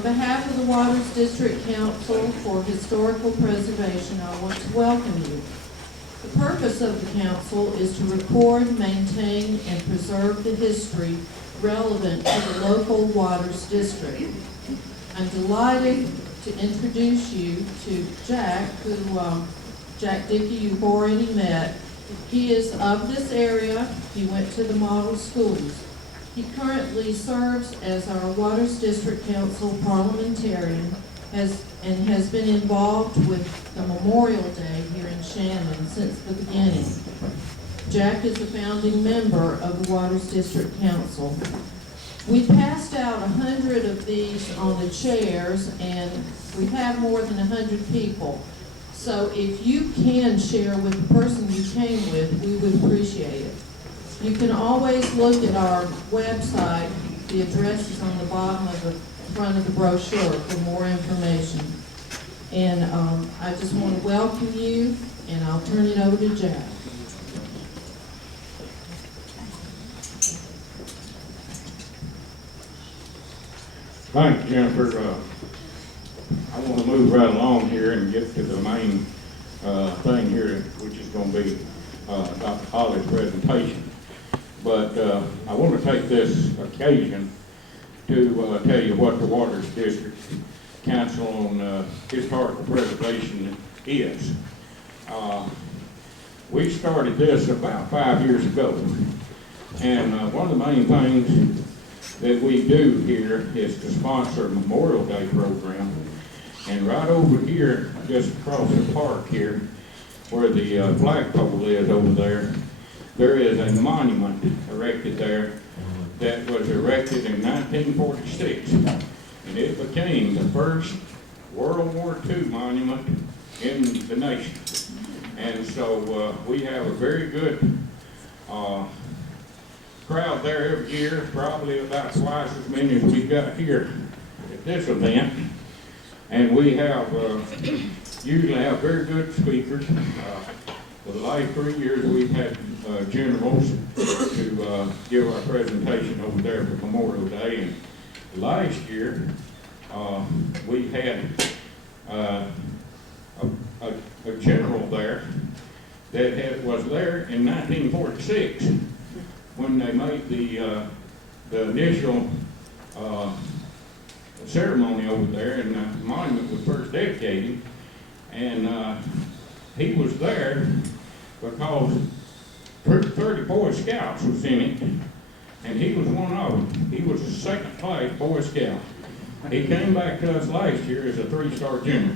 On behalf of the Waters District Council for Historical Preservation, I want to welcome you. The purpose of the council is to record, maintain, and preserve the history relevant to the local Waters District. I'm delighted to introduce you to Jack, Jack Dickey you've already met. He is of this area. He went to the model schools. He currently serves as our Waters District Council parliamentarian and has been involved with the Memorial Day here in Shannon since the beginning. Jack is a founding member of the Waters District Council. We passed out 100 of these on the chairs, and we have more than 100 people. So if you can share with the person you came with, we would appreciate it. You can always look at our website. The address is on the bottom of the front of the brochure for more information. And I just want to welcome you, and I'll turn it over to Jack. Thanks, Jennifer. I want to move right along here and get to the main thing here, which is going to be Dr. Holly's presentation. But I want to take this occasion to tell you what the Waters District Council on Historical Preservation is. We started this about 5 years ago, and one of the main things that we do here is to sponsor a Memorial Day program. And right over here, just across the park here, where the flagpole is over there, there is a monument erected there that was erected in 1946. And it became the first World War II monument in the nation. And so we have a very good crowd there every year, probably about twice as many as we've got here at this event. And we have usually have very good speakers. For the last 3 years, we've had generals to give our presentation over there for Memorial Day. And last year, we had a general there that was there in 1946 when they made the initial ceremony over there, and the monument was first dedicated. And he was there because 30 Boy Scouts was in it, and he was one of them. He was a second-class Boy Scout. He came back to us last year as a 3-star general.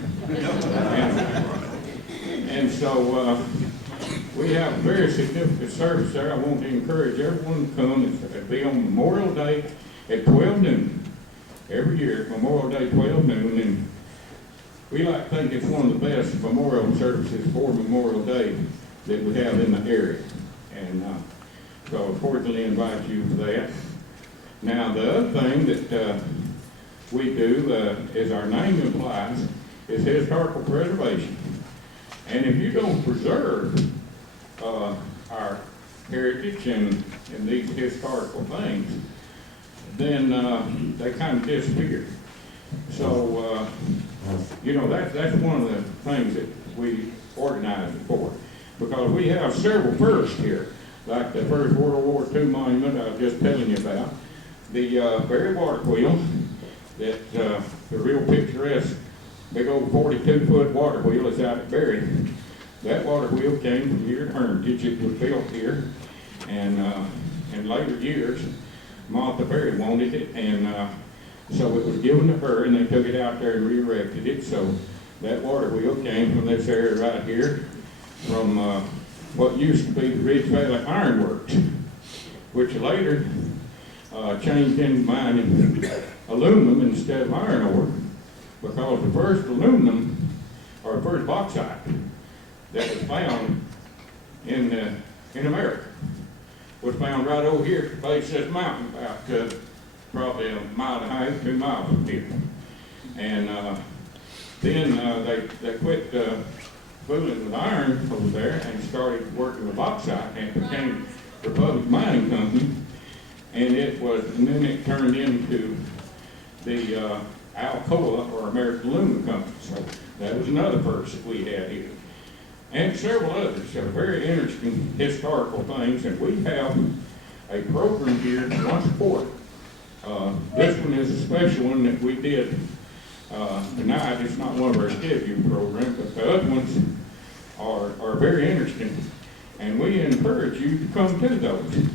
And so we have a very significant service there. I want to encourage everyone to come. It'll be on Memorial Day at 12 noon. Every year, Memorial Day, 12 noon, and we like to think it's one of the best memorial services for Memorial Day that we have in the area. And so I cordially invite you for that. Now, the other thing that we do, as our name implies, is historical preservation. And if you don't preserve our heritage and these historical things, then they kind of disappear. So, that's one of the things that we organize it for. Because we have several firsts here, like the first World War II monument I was just telling you about, the Berry water wheel, that the real picturesque big old 42-foot water wheel is out at Berry. That water wheel came from here at Hermitage. It was built here, and in later years, Martha Berry wanted it, and so it was given to her, and they took it out there and re-erected it. So that water wheel came from this area right here, from what used to be the Ridge Valley Iron Works, which later changed into mining aluminum instead of iron ore, because the first aluminum, or first bauxite, that was found in America was found right over here at the base of this mountain, about probably a mile and a half, 2 miles from here. And then they quit fooling with iron over there and started working with bauxite, and it became Republic Mining Company. And then it turned into the Alcoa or American Aluminum Company. So that was another person we had here. And several others that are very interesting historical things. And we have a program here once a quarter. This one is a special one that we did tonight. It's not one of our scheduled programs, but the other ones are very interesting. And we encourage you to come to those.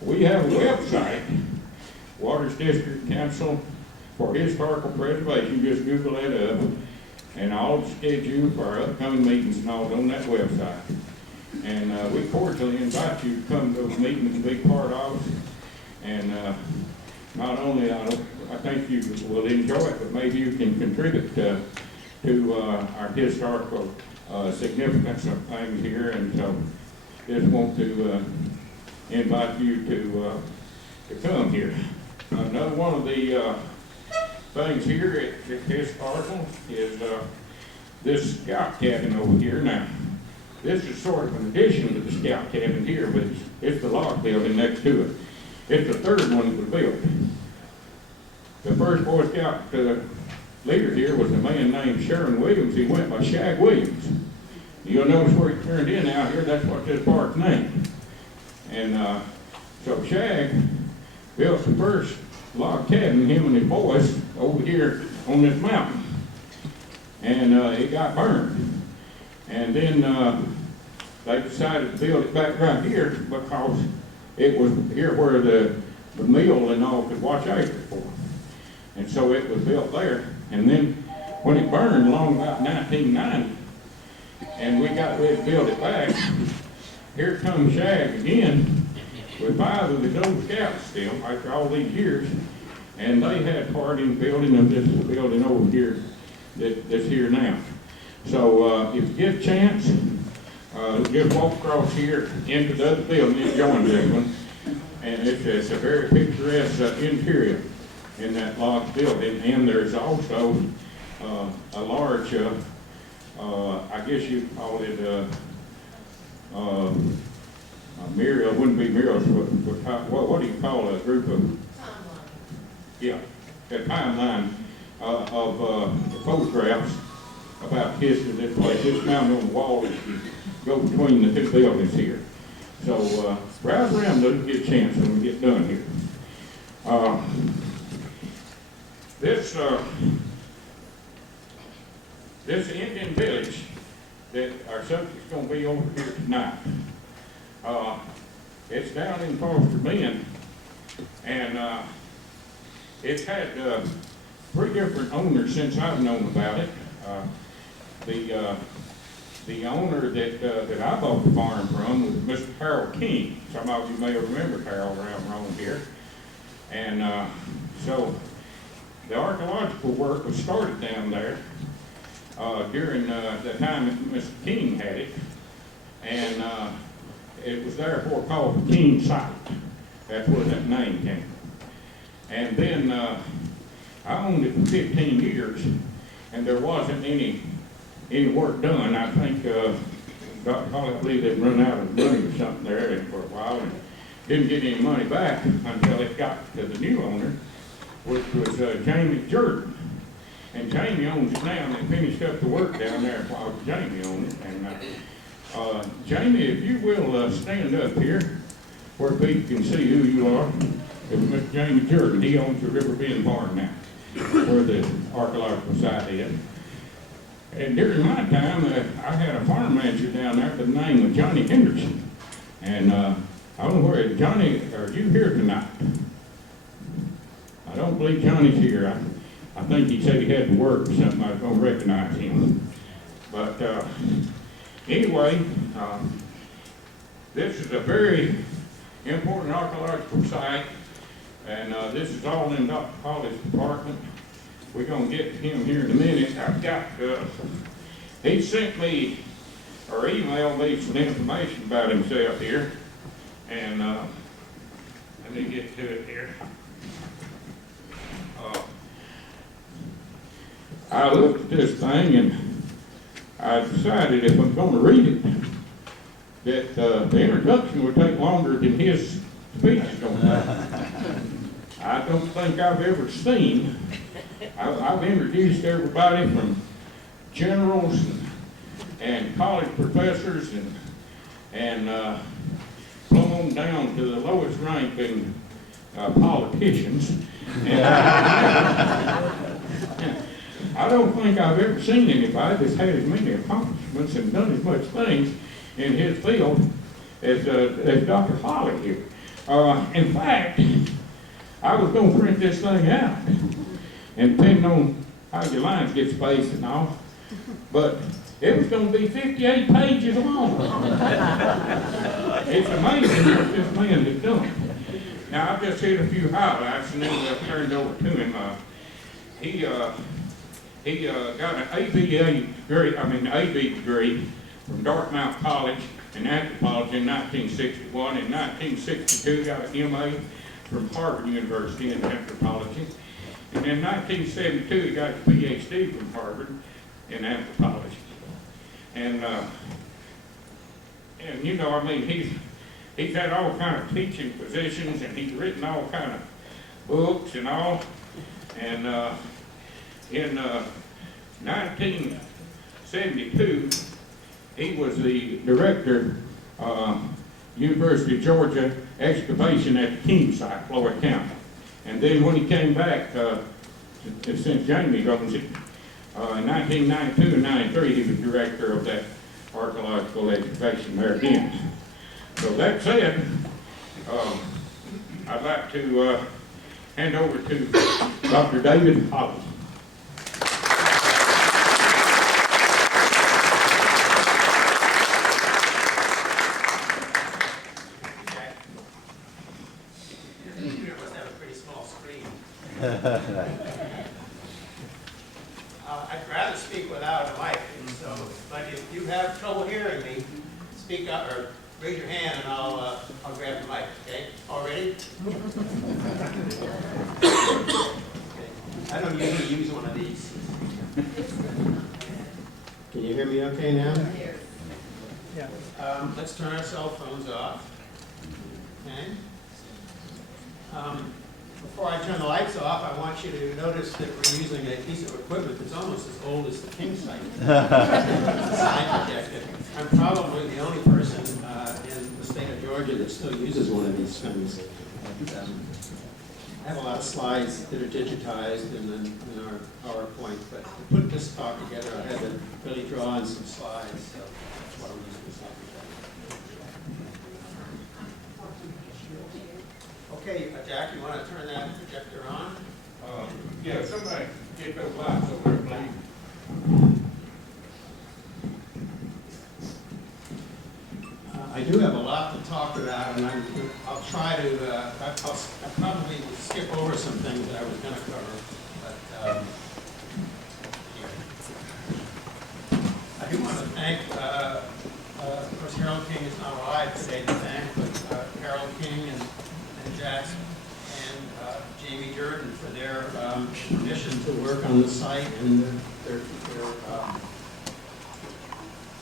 We have a website, Waters District Council for Historical Preservation. Just Google that up, and all the schedule for our upcoming meetings and all on that website. And we cordially invite you to come to those meetings and be part of it. And not only I think you will enjoy it, but maybe you can contribute to our historical significance of things here. And so just want to invite you to come here. Another one of the things here at historical is this scout cabin over here. Now, this is sort of an addition to the scout cabin here, but it's the log building next to it. It's the third one that was built. The first Boy Scout leader here was a man named Sherman Williams. He went by Shag Williams. You'll notice where he turned in out here, that's what this park's named. And so Shag built the first log cabin, him and his boys, over here on this mountain. And it got burned. And then they decided to build it back right here because it was here where the mill and all could watch out for. And so it was built there. And then when it burned along about 1990, and we got ready to build it back, here comes Shag again with 5 of his old scouts still after all these years. And they had part in building of this building over here that's here now. So if you get a chance, just walk across here into the other building and join this one. And it's a very picturesque interior in that log building. And there's also a large, I guess you'd call it a mural. It wouldn't be murals, but what do you call a group of? Timeline. Yeah, a timeline of photographs about the history of this place. It's mounted on the wall as you go between the two buildings here. So browse around those, get a chance when we get done here. This Indian village that our subject's going to be over here tonight, it's down in Foster Bend, and it's had 3 different owners since I've known about it. The owner that I bought the farm from was Mr. Harold King. Some of you may remember Harold around here. And so the archaeological work was started down there during the time that Mr. King had it. And it was therefore called the King site. That's where that name came from. And then I owned it for 15 years, and there wasn't any work done. I think Dr. Holly, I believe they'd run out of money or something there for a while and didn't get any money back until it got to the new owner, which was Jamie Jordan. And Jamie owns it now, and they finished up the work down there while Jamie owned it. And Jamie, if you will stand up here where people can see who you are. It's Mr. Jamie Jordan. He owns the River Bend Barn now, where the archaeological site is. And during my time, I had a farm manager down there by the name of Johnny Henderson. And I don't know where, Johnny, are you here tonight? I don't believe Johnny's here. I think he said he had to work or something. I was going to recognize him. But anyway, this is a very important archaeological site. And this is all in Dr. Holly's department. We're going to get to him here in a minute. I've got, he sent me or emailed me some information about himself here. And let me get to it here. I looked at this thing and I decided if I'm going to read it, that the introduction would take longer than his speech is going to take. I don't think I've ever seen I've introduced everybody from generals and college professors and plumb on down to the lowest ranking politicians. And I don't think I've ever seen anybody that's had as many accomplishments and done as much things in his field as Dr. Holly here. In fact, I was going to print this thing out, and depending on how your lines get spaced and all, but it was going to be 58 pages long. It's amazing what this man has done. Now, I've just hit a few highlights, and then I've turned over to him. He got an AB degree from Dartmouth College in anthropology in 1961. In 1962, got an MA from Harvard University in anthropology. And in 1972, he got a PhD from Harvard in anthropology. And you know, I mean, he's had all kind of teaching positions, and he's written all kind of books and all. And in 1972, he was the director, University of Georgia excavation at the King site, Floyd County. And then when he came back, since Jamie owns it, in 1992 and 93, he was director of that archaeological excavation there again. So that said, I'd like to hand over to Dr. David Holly. I'd rather speak without a mic, so, but if you have trouble hearing me, speak up or raise your hand and I'll grab the mic, okay? All ready? Okay. I don't usually use one of these. Can you hear me okay now? Yeah. Let's turn our cell phones off. Okay. Before I turn the lights off, I want you to notice that we're using a piece of equipment that's almost as old as the King site. Sign projector. I'm probably the only person in the state of Georgia that still uses one of these things. I have a lot of slides that are digitized in our PowerPoint, but to put this talk together, I had to really draw on some slides, so that's what I'm using this projector. Okay, Jack, you want to turn that projector on? Yeah, somebody get those lights over there, please. I do have a lot to talk about, and I'll try to, I'll probably skip over some things that I was going to cover, but I do want to thank, of course, Harold King is not alive today to thank, but Harold King and Jackson and Jamie Jordan for their permission to work on the site and their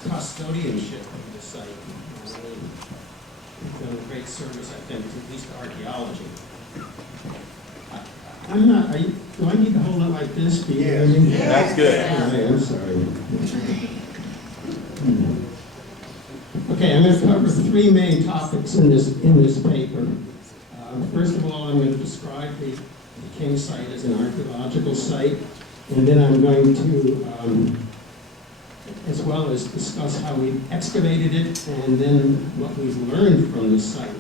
custodianship of the site. They've done a great service, I think, at least to archaeology. I'm not, do I need to hold it like this? Do you hear me? Yeah. That's good. I'm sorry. Okay, I'm going to cover three main topics in this paper. First of all, I'm going to describe the King site as an archaeological site, and then I'm going to, as well as discuss how we excavated it, and then what we've learned from the site.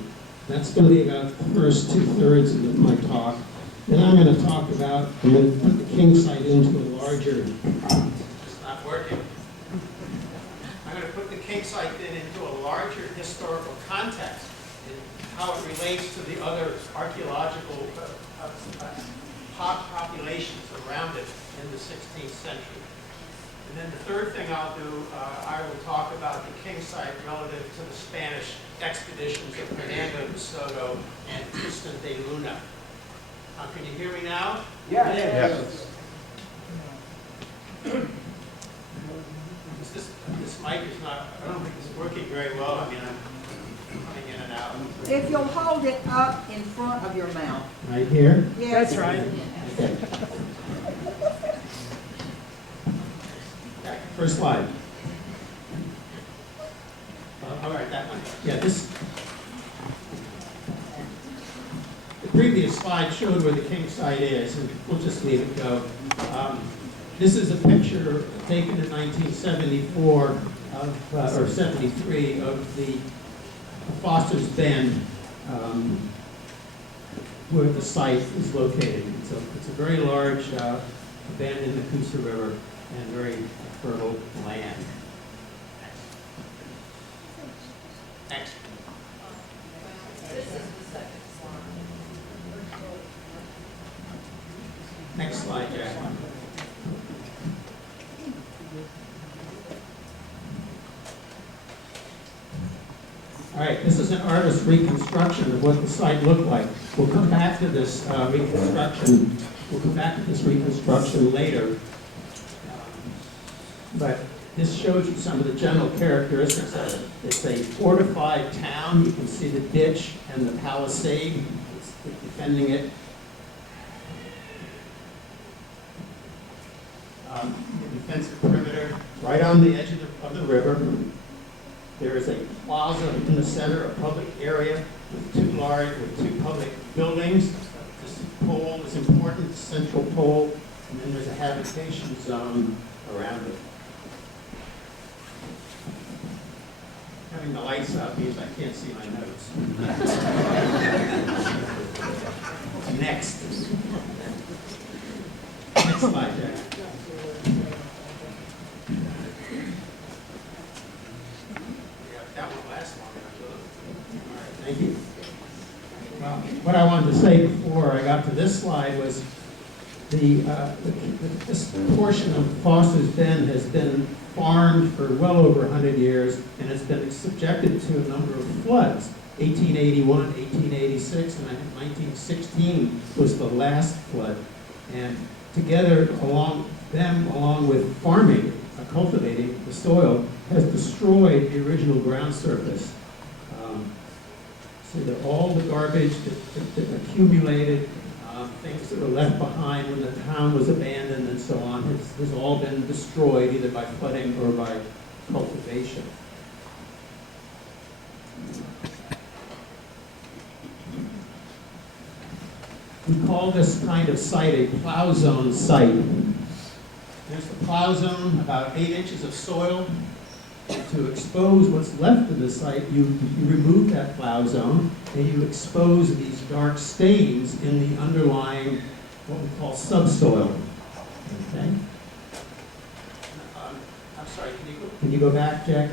That's going to be about the first 2/3 of my talk. Then I'm going to talk about, I'm going to put the King site into a larger, it's not working. I'm going to put the King site then into a larger historical context, how it relates to the other archaeological populations around it in the 16th century. And then the third thing I'll do, I will talk about the King site relative to the Spanish expeditions of Fernando de Soto and Tristan de Luna. Can you hear me now? Yeah. This mic is not, I don't think it's working very well. I mean, I'm coming in and out. If you'll hold it up in front of your mouth. Right here? Yes. That's right. Okay. First slide. All right, that one. Yeah, this. The previous slide showed where the king site is, and we'll just leave it go. This is a picture taken in 1974 of, or 73 of the Foster's Bend, where the site is located. It's a very large bend in the Coosa River and very fertile land. Next. This is the second slide. Next slide, Jack. All right, this is an artist's reconstruction of what the site looked like. We'll come back to this reconstruction. We'll come back to this reconstruction later. But this shows you some of the general characteristics of it. It's a fortified town. You can see the ditch and the palisade. It's defending it. The defensive perimeter right on the edge of the river. There is a plaza in the center, a public area with two public buildings. This pole is important, central pole, and then there's a habitation zone around it. Having the lights out means I can't see my notes. Next. Next slide, Jack. That one last long enough. All right, thank you. Well, what I wanted to say before I got to this slide was this portion of Foster's Bend has been farmed for well over 100 years, and it's been subjected to a number of floods. 1881, 1886, and I think 1916 was the last flood. And together, along with farming, cultivating the soil, has destroyed the original ground surface. So that all the garbage that accumulated, things that were left behind when the town was abandoned and so on, has all been destroyed either by flooding or by cultivation. We call this kind of site a plow zone site. There's the plow zone, about 8 inches of soil. To expose what's left of the site, you remove that plow zone and you expose these dark stains in the underlying, what we call subsoil. Okay? I'm sorry, can you go back, Jack?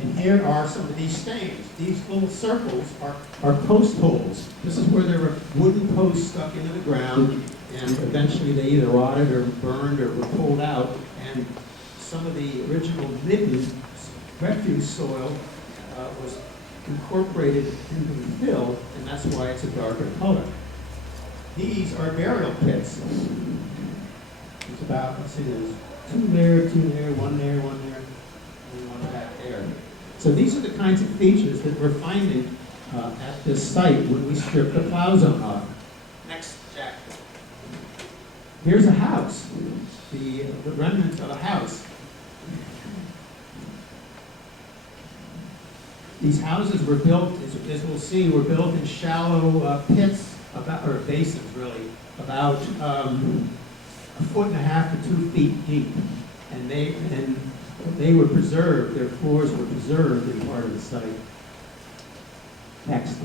And here are some of these stains. These little circles are post holes. This is where there were wooden posts stuck into the ground, and eventually they either rotted or burned or were pulled out, and some of the original midden refuse soil was incorporated into the fill, and that's why it's a darker color. These are burial pits. It's about, let's see, there's two there, one there, and one back there. So these are the kinds of features that we're finding at this site when we strip the plow zone off. Next, Jack. Here's a house, the remnants of a house. These houses were built, as we'll see, were built in shallow pits, or basins really, about 1.5 to 2 feet deep. And they were preserved, their floors were preserved in part of the site. Next.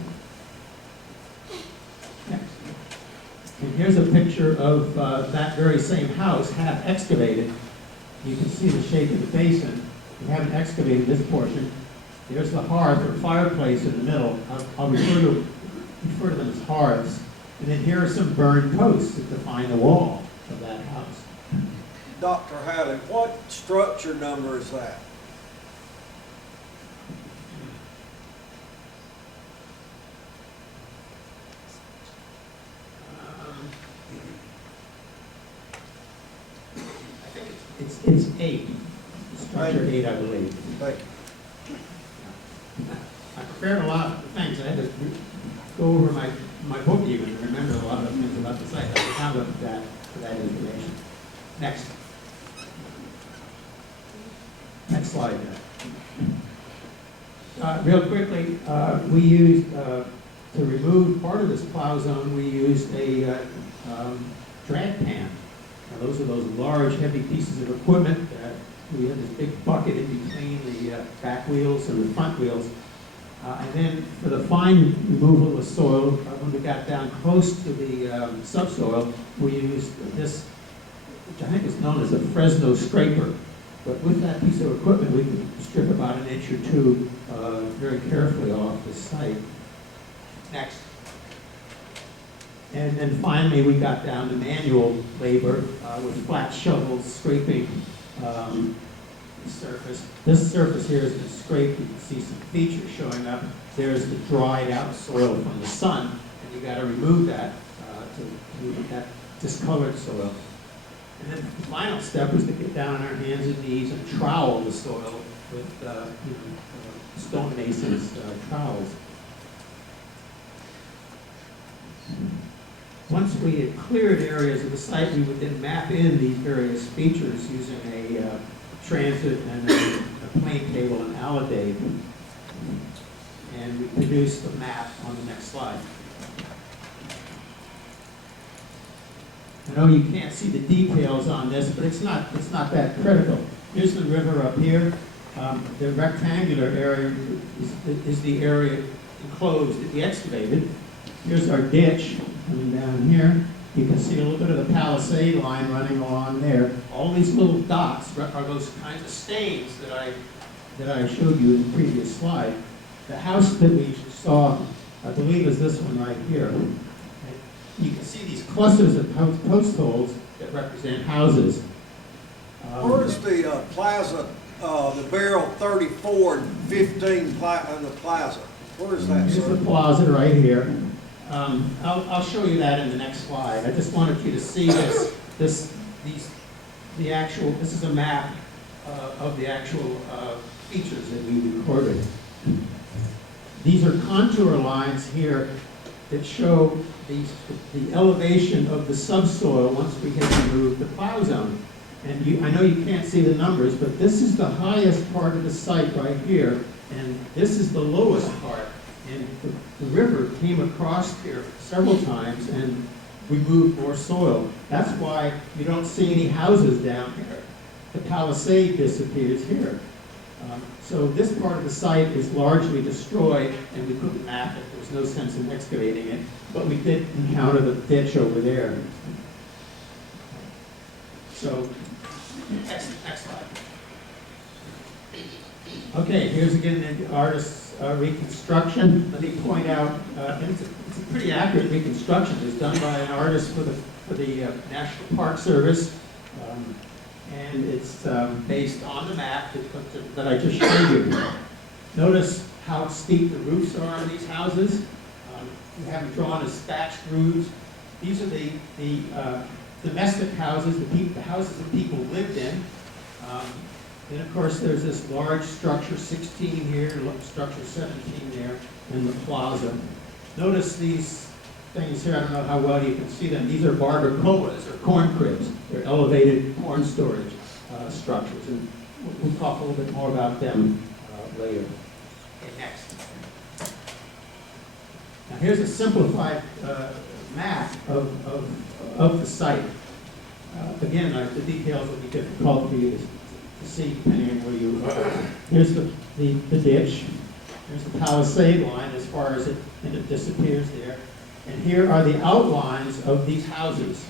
Next. And here's a picture of that very same house, half excavated. You can see the shape of the basin. We haven't excavated this portion. There's the hearth or fireplace in the middle. I'll refer to them as hearths. And then here are some burned posts that define the wall of that house. Dr. Hallett, what structure number is that? I think it's 8. Structure 8, I believe. Thank you. I prepared a lot of things. I had to go over my my book even, to remember a lot of things about the site. I found up that for that information. Next. Next slide. Real quickly, we used, to remove part of this plow zone, we used a drag pan. Now, those are those large, heavy pieces of equipment that we had this big bucket in between the back wheels and the front wheels. And then for the fine removal of soil, when we got down close to the subsoil, we used this, which I think is known as a Fresno scraper. But with that piece of equipment, we could strip about an inch or two very carefully off the site. Next. And then finally, we got down to manual labor with flat shovels scraping the surface. This surface here has been scraped. You can see some features showing up. There's the dried out soil from the sun, and you got to remove that to remove that discolored soil. And then the final step was to get down on our hands and knees and trowel the soil with stonemasons' trowels. Once we had cleared areas of the site, we would then map in these various features using a transit and a plane table and alidade. And we produced the map on the next slide. I know you can't see the details on this, but it's not that critical. Here's the river up here. The rectangular area is the area enclosed that we excavated. Here's our ditch coming down here. You can see a little bit of the palisade line running along there. All these little dots are those kinds of stains that I showed you in the previous slide. The house that we saw, I believe, is this one right here. You can see these clusters of post holes that represent houses. Where's the plaza, the barrel 34 and 15 the plaza? Where is that, Here's sir? the plaza right here. I'll show you that in the next slide. I just wanted you to see this is a map of the actual features that we recorded. These are contour lines here that show the elevation of the subsoil once we had removed the plow zone. And I know you can't see the numbers, but this is the highest part of the site right here, and this is the lowest part. And the river came across here several times and removed more soil. That's why you don't see any houses down here. The palisade disappears here. So this part of the site is largely destroyed, and we couldn't map it. There was no sense in excavating it, but we did encounter the ditch over there. So, next slide. Okay, here's again the artist's reconstruction. Let me point out, and it's a pretty accurate reconstruction. It was done by an artist for the National Park Service. And it's based on the map that I just showed you. Notice how steep the roofs are on these houses. We haven't drawn as thatched roofs. These are the domestic houses, the houses that people lived in. And of course, there's this large structure 16 here, structure 17 there, in the plaza. Notice these things here, I don't know how well you can see them. These are barbacoas, or corn cribs. They're elevated corn storage structures, and we'll talk a little bit more about them later. Okay, next. Now here's a simplified map of the site. Again, the details will be difficult for you to see depending on where you are. Here's the ditch. Here's the palisade line as far as it disappears there. And here are the outlines of these houses.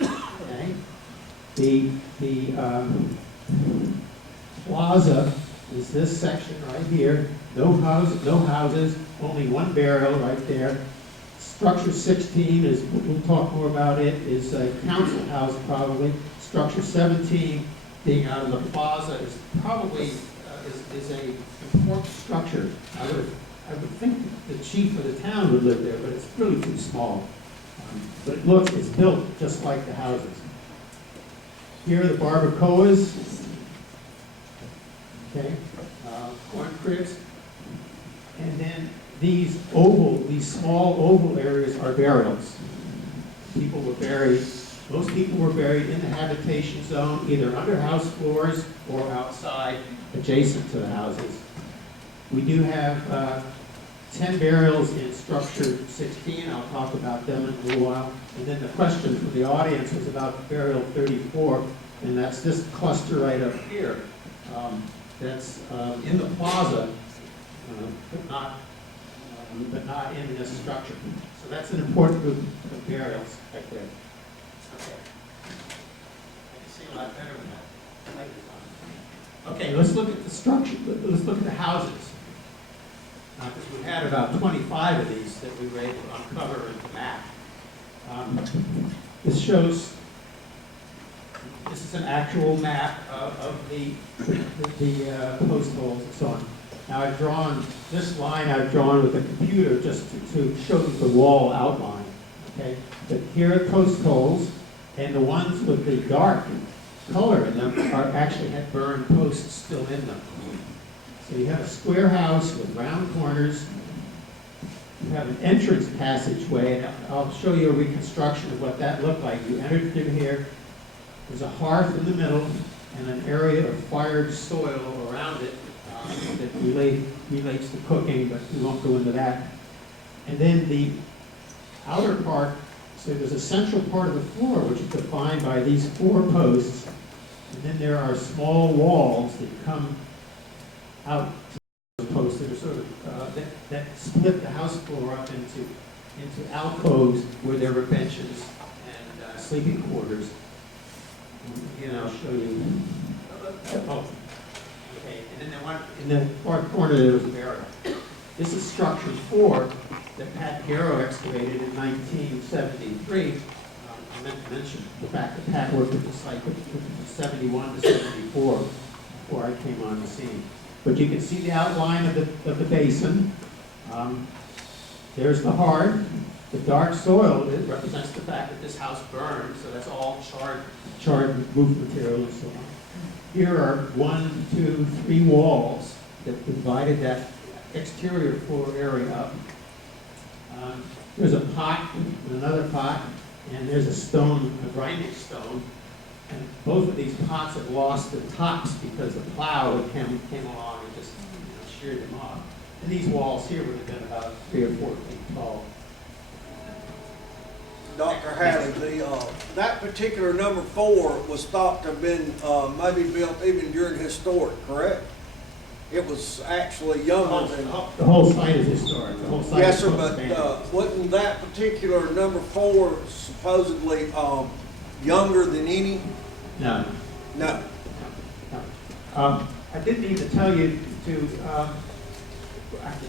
Okay? The plaza is this section right here. No houses, only one barrel right there. Structure 16 is, we'll talk more about it, is a council house probably. Structure 17, being out of the plaza, is probably is a important structure. I would think the chief of the town would live there, but it's really too small. But it's built just like the houses. Here are the barbacoas, okay, corn cribs, and then these small oval areas are burials. People were buried, most people were buried in the habitation zone, either under house floors or outside, adjacent to the houses. We do have 10 burials in structure 16. I'll talk about them in a little while. And then the question from the audience was about burial 34, and that's this cluster right up here. That's in the plaza, but not in this structure. So that's an important group of burials right there. Okay. I can see a lot better with that. Light is on. Okay, let's look at the structure. Let's look at the houses. Because we had about 25 of these that we were able to uncover in the map. This shows, this is an actual map of the post holes and so on. Now I've drawn, this line I've drawn with a computer just to show the wall outline, okay? But here are post holes, and the ones with the dark color in them actually had burned posts still in them. So you have a square house with round corners. You have an entrance passageway, and I'll show you a reconstruction of what that looked like. You entered through here. There's a hearth in the middle and an area of fired soil around it that relates to cooking, but we won't go into that. And then the outer part, so there's a central part of the floor which is defined by these 4 posts, and then there are small walls that come out to the posts that are sort of that split the house floor up into alcoves where there were benches and sleeping quarters. Again, I'll show you. Oh, okay. And then in the far corner there was a burial. This is structure 4 that Pat Garrow excavated in 1973. I meant to mention the fact that Pat worked at the site from 71 to 74 before I came on the scene. But you can see the outline of the basin. There's the hearth. The dark soil, it represents the fact that this house burned, so that's all charred roof material and so on. Here are 1, 2, 3 walls that divided that exterior floor area up. There's a pot, another pot, and there's a stone, a grinding stone. And both of these pots have lost the tops because the plow came along and just sheared them off. And these walls here would have been about 3 or 4 feet tall. Dr. Halley, that particular number 4 was thought to have been maybe built even during historic, correct? It was actually younger than... The whole site is historic. The whole site Yes, is sir, but wasn't that particular number 4 supposedly younger than any? No. No. I did need to tell you to,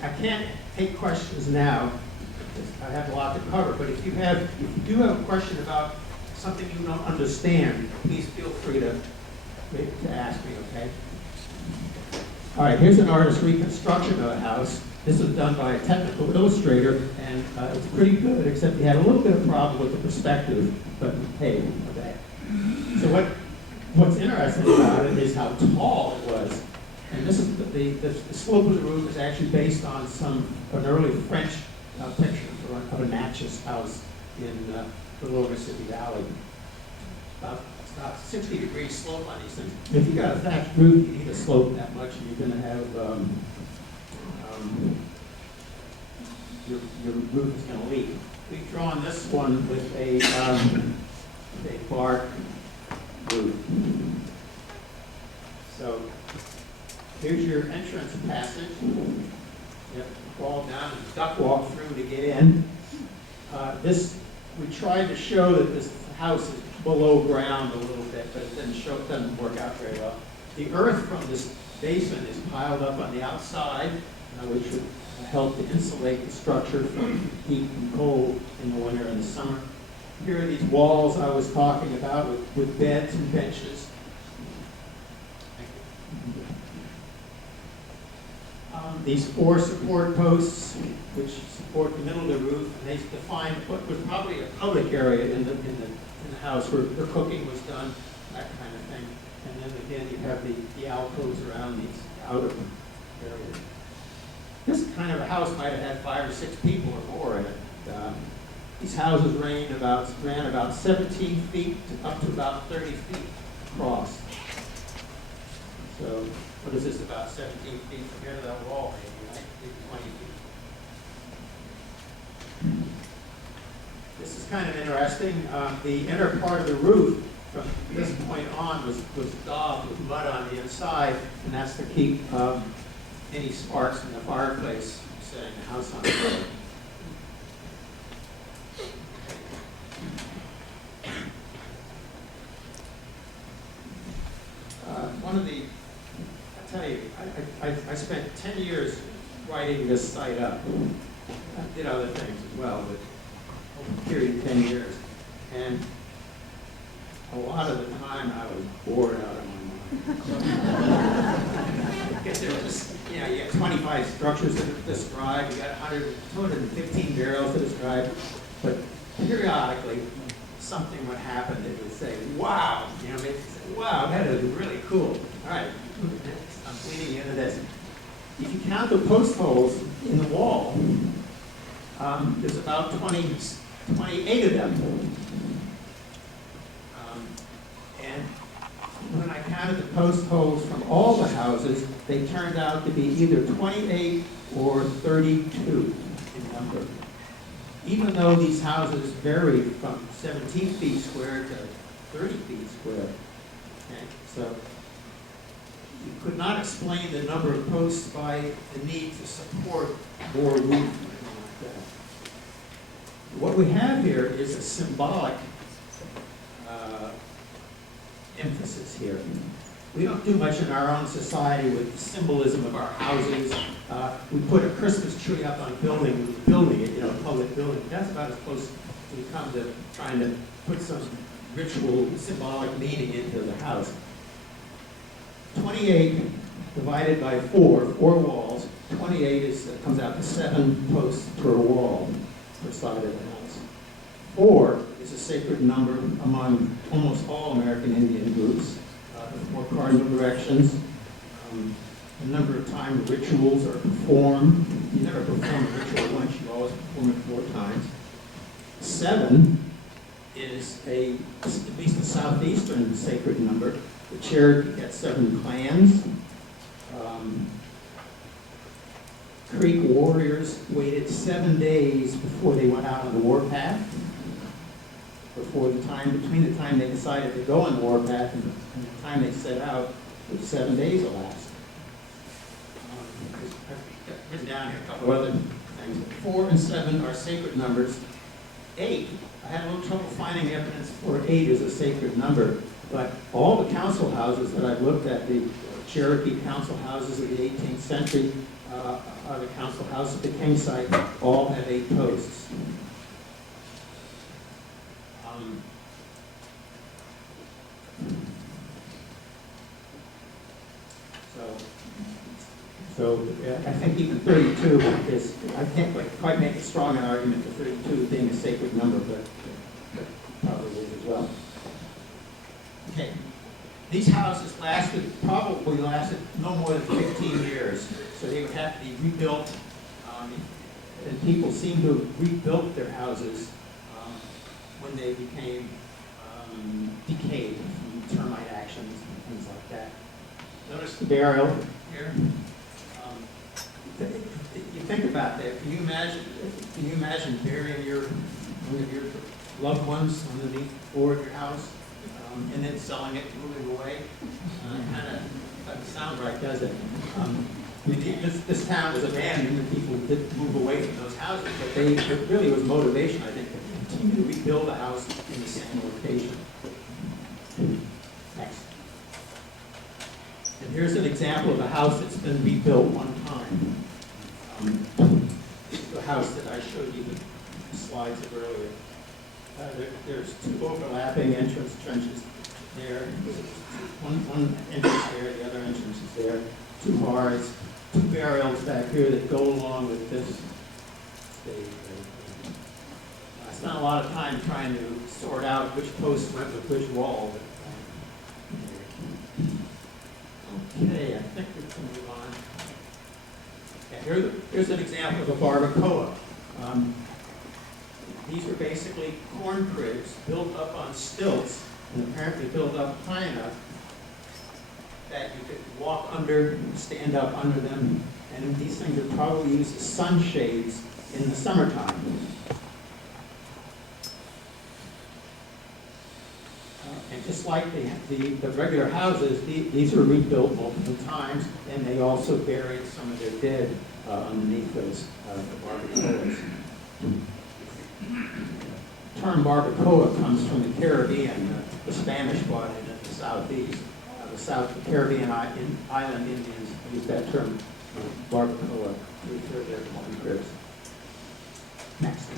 I can't take questions now, because I have a lot to cover, but if you do have a question about something you don't understand, please feel free to ask me, okay? All right, here's an artist's reconstruction of a house. This was done by a technical illustrator, and it's pretty good, except he had a little bit of problem with the perspective, but hey, okay. So what's interesting about it is how tall it was. And this is the slope of the roof is actually based on an early French picture of a Natchez house in the Lower Mississippi Valley. It's about 60-degree slope on these things. If you got a thatched roof, you need a slope that much, and you're going to have your roof is going to leak. We've drawn this one with a bark roof. So here's your entrance passage. You have to crawl down and duck walk through to get in. We tried to show that this house is below ground a little bit, but it doesn't work out very well. The earth from this basin is piled up on the outside, which would help to insulate the structure from heat and cold in the winter and the summer. Here are these walls I was talking about with beds and benches. These 4 support posts, which support the middle of the roof, and they define what was probably a public area in the house where cooking was done, that kind of thing. And then again, you have the alcoves around these outer areas. this kind of a house might have had 5 or 6 people or more in it. These houses ran about 17 feet to up to about 30 feet across. So what is this, about 17 feet compared to that wall, maybe, right? Maybe 20 feet. This is kind of interesting. The inner part of the roof from this point on was daubed with mud on the inside, and that's to keep any sparks from the fireplace from setting the house on fire. I tell you, I spent 10 years writing this site up. I did other things as well, but over a period of 10 years. And a lot of the time I was bored out of my mind. Because there was, you had 25 structures to describe, you got 215 barrels to describe, but periodically something would happen that would say, wow, make you say, wow, that is really cool. All right, I'm leading you into this. If you count the post holes in the wall, there's about 28 of them. And when I counted the post holes from all the houses, they turned out to be either 28 or 32 in number. Even though these houses vary from 17 feet square to 30 feet square. Okay? So you could not explain the number of posts by the need to support more roof or anything like that. What we have here is a symbolic emphasis here. We don't do much in our own society with the symbolism of our houses. We put a Christmas tree up on a building, a public building. That's about as close as we come to trying to put some ritual, symbolic meaning into the house. 28 divided by 4 walls. 28 comes out to 7 posts per wall per side of the house. 4 is a sacred number among almost all American Indian groups. The 4 cardinal directions. The number of times rituals are performed. You never perform a ritual once, you always perform it 4 times. 7 is at least a southeastern sacred number. The Cherokee had 7 clans. Creek warriors waited 7 days before they went out on the warpath. Between the time they decided to go on the warpath and the time they set out, it was 7 days elapsed. I've written down here a couple other things. 4 and 7 are sacred numbers. 8, I had a little trouble finding evidence for 8 as a sacred number, but all the council houses that I've looked at, the Cherokee council houses of the 18th century, the council houses at the King site, all have 8 posts. So I think even 32 is, I can't quite make a strong argument for 32 being a sacred number, but probably is as well. Okay, these houses probably lasted no more than 15 years, so they would have to be rebuilt, and people seem to have rebuilt their houses when they became decayed from termite actions and things like that. Notice the burial here. You think about that. Can you imagine burying one of your loved ones underneath the floor of your house, and then selling it, moving away? Kind of doesn't sound right, does it? This town was abandoned, and people did move away from those houses, but it really was motivation, I think, to continue to rebuild a house in the same location. Next. And here's an example of a house that's been rebuilt one time. This is the house that I showed you the slides of earlier. There's 2 overlapping entrance trenches there. One entrance there, the other entrance is there. 2 bars, 2 burials back here that go along with this stage. I spent a lot of time trying to sort out which posts went with which wall. Okay, I think we can move on. Okay. here's an example of a barbacoa. These were basically corn cribs built up on stilts and apparently built up high enough that you could walk under, stand up under them, and these things are probably used as sunshades in the summertime. And just like the regular houses, these were rebuilt multiple times, and they also buried some of their dead underneath those barbacoas. The term barbacoa comes from the Caribbean. The Spanish brought it in the southeast. The Caribbean island Indians used that term, barbacoa, to refer to their corn cribs. Next.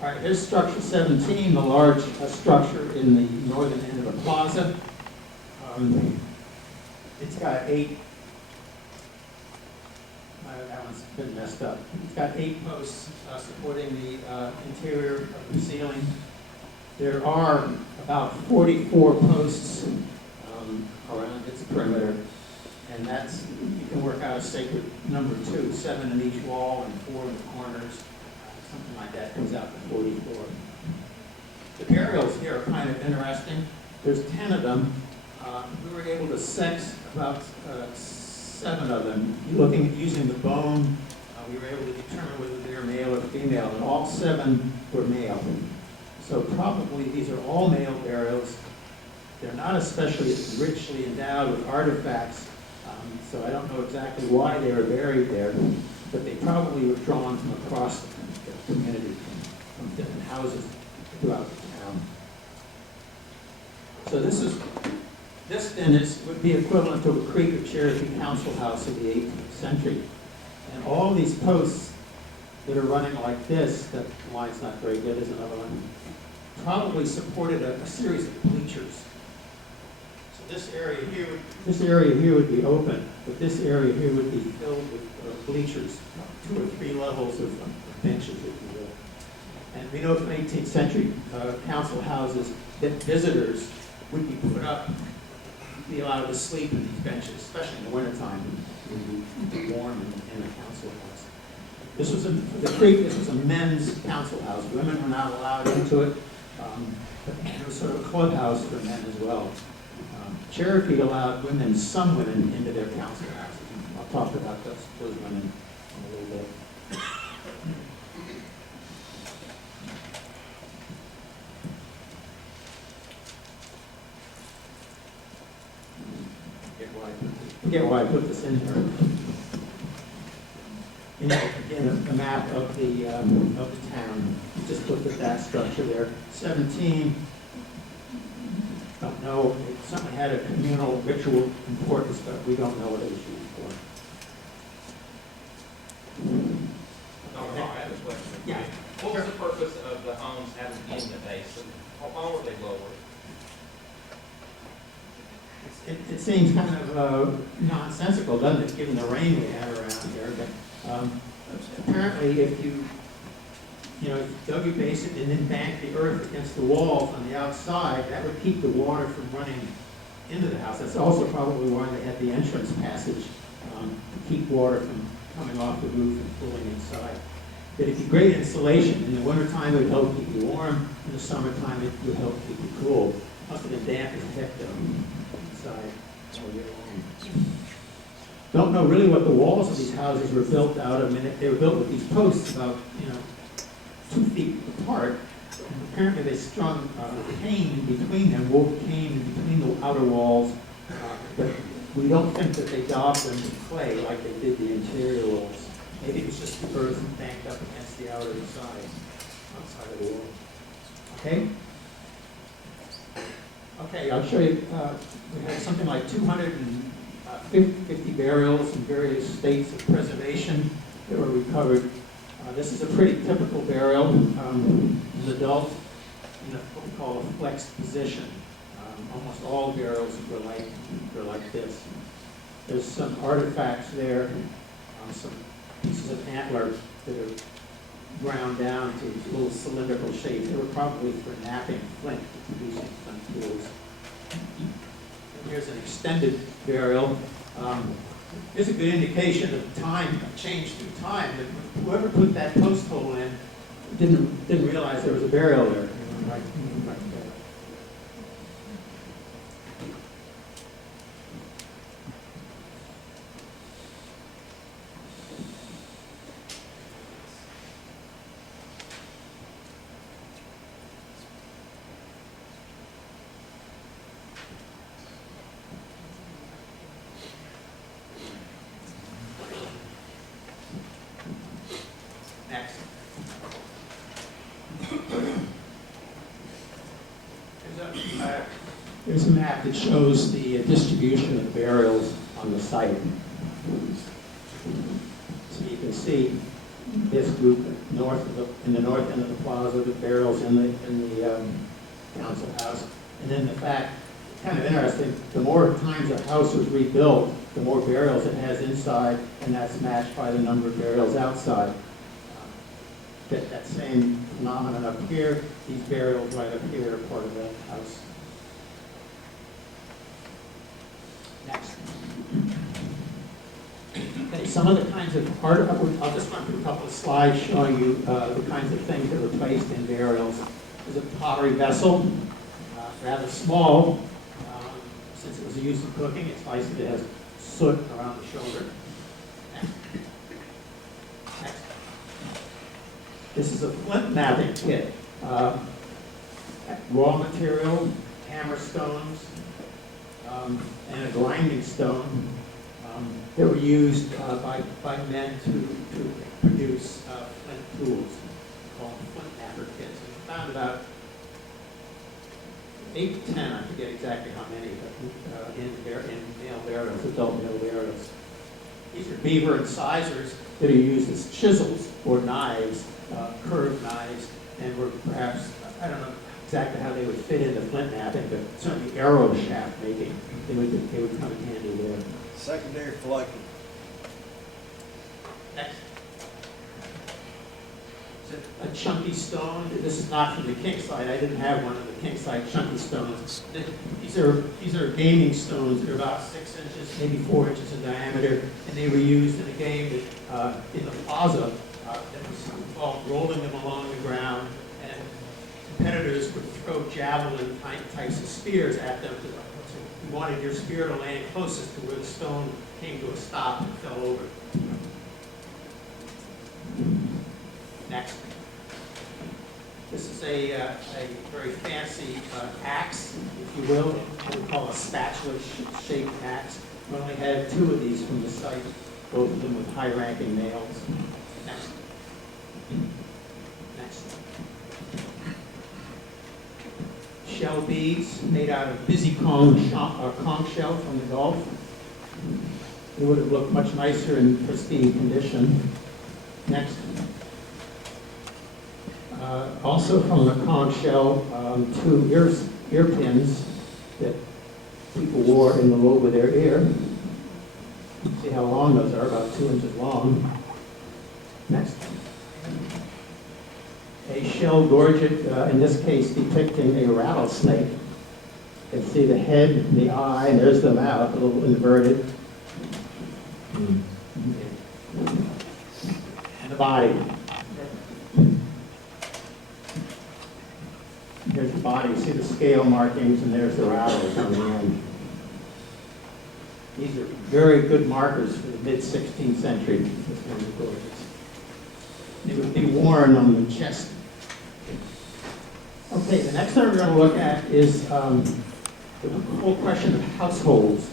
All right, here's structure 17, the large structure in the northern end of the plaza. It's got 8, that one's been messed up. It's got 8 posts supporting the interior of the ceiling. There are about 44 posts around its perimeter, and that's, you can work out a sacred number 2, 7 in each wall and 4 in the corners. Something like that comes out to 44. The burials here are kind of interesting. There's 10 of them. We were able to sex about 7 of them. Using the bone, we were able to determine whether they were male or female, and all 7 were male. So probably these are all male burials. They're not especially richly endowed with artifacts, so I don't know exactly why they were buried there, but they probably were drawn from across the community, from different houses throughout the town. So this then would be equivalent to a Creek or Cherokee council house of the 18th century. And all these posts that are running like this, that line's not very good, is another one, probably supported a series of bleachers. So this area here would be open, but this area here would be filled with bleachers, 2 or 3 levels of benches, if you will. And we know from 18th century council houses that visitors would be put up, be allowed to sleep in these benches, especially in the wintertime, when it would be warm in a council house. This was a men's council house. Women were not allowed into it. But it was sort of a clubhouse for men as well. Cherokee allowed women, some women, into their council houses. I'll talk about those women in a little bit. Forget why I put this in here. Again, a map of the town. Just looked at that structure there. 17. Don't know. It certainly had a communal ritual importance, but we don't know what it was used for. I have a question. Yeah. What was the purpose of the homes having in the basin? Why were they lower? It seems kind of nonsensical, doesn't it, given the rain we have around here? But apparently, if you dug your basin and then banked the earth against the walls on the outside, that would keep the water from running into the house. That's also probably why they had the entrance passage, to keep water from coming off the roof and pooling inside. But if you grade insulation, in the wintertime it would help keep you warm, in the summertime it would help keep you cool. Must have been damp as heck though, inside all year long. Don't know really what the walls of these houses were built out of. I mean, they were built with these posts about 2 feet apart. And apparently they strung cane in between them, wove cane in between the outer walls. But we don't think that they daubed them with clay like they did the interior walls. Maybe it was just the earth banked up against the outside of the wall. Okay? Okay, I'll show you. We had something like 250 burials in various states of preservation that were recovered. This is a pretty typical burial, an adult in what we call a flexed position. Almost all burials were like this. There's some artifacts there, some pieces of antler that are ground down to little cylindrical shapes. They were probably for knapping flint, producing flint tools. And here's an extended burial. It's a good indication of time, change through time, that whoever put that post hole in didn't realize there was a burial there. Right there. Next. Here's a map that shows the distribution of burials on the site. So you can see this group in the north end of the plaza, the burials in the council house, and then the fact, kind of interesting, the more times a house was rebuilt, the more burials it has inside, and that's matched by the number of burials outside. That same phenomenon up here, these burials right up here are part of that house. Next. Okay, some of the kinds of art, I'll just run through a couple of slides showing you the kinds of things that were placed in burials. There's a pottery vessel, rather small, since it was used in cooking. It's nice that it has soot around the shoulder. Next. Next. This is a flint knapping kit. Raw material, hammer stones, and a grinding stone that were used by men to produce flint tools called flint knapper kits. And we found about 8 to 10, I forget exactly how many, but in male burials, adult male burials. These are beaver incisors that are used as chisels or knives, curved knives, and were perhaps, I don't know exactly how they would fit into flint knapping, but certainly arrow shaft making, they would come in handy there. Secondary flaking. Next. A chunky stone. This is not from the king side. I didn't have one of the king side chunky stones. These are gaming stones that are about 6 inches, maybe 4 inches in diameter, and they were used in a game that, in the plaza that was involved rolling them along the ground, and competitors would throw javelin types of spears at them. So you wanted your spear to land closest to where the stone came to a stop and fell over. Next. This is a very fancy axe, if you will, what we call a spatula-shaped axe. We only had 2 of these from the site, both of them with high-ranking males. Next. Next. Shell beads made out of busy conch shell from the Gulf. It would have looked much nicer in pristine condition. Next. Also from the conch shell, 2 ear pins that people wore in the lobe of their ear. See how long those are, about 2 inches long. Next. A shell gorget, in this case depicting a rattlesnake. You can see the head, the eye, and there's the mouth, a little inverted. And the body. Here's the body. You see the scale markings, and there's the rattles on the end. These are very good markers for the mid-16th century. This one is gorgeous. They would be worn on the chest. Okay, the next thing we're going to look at is the whole question of households.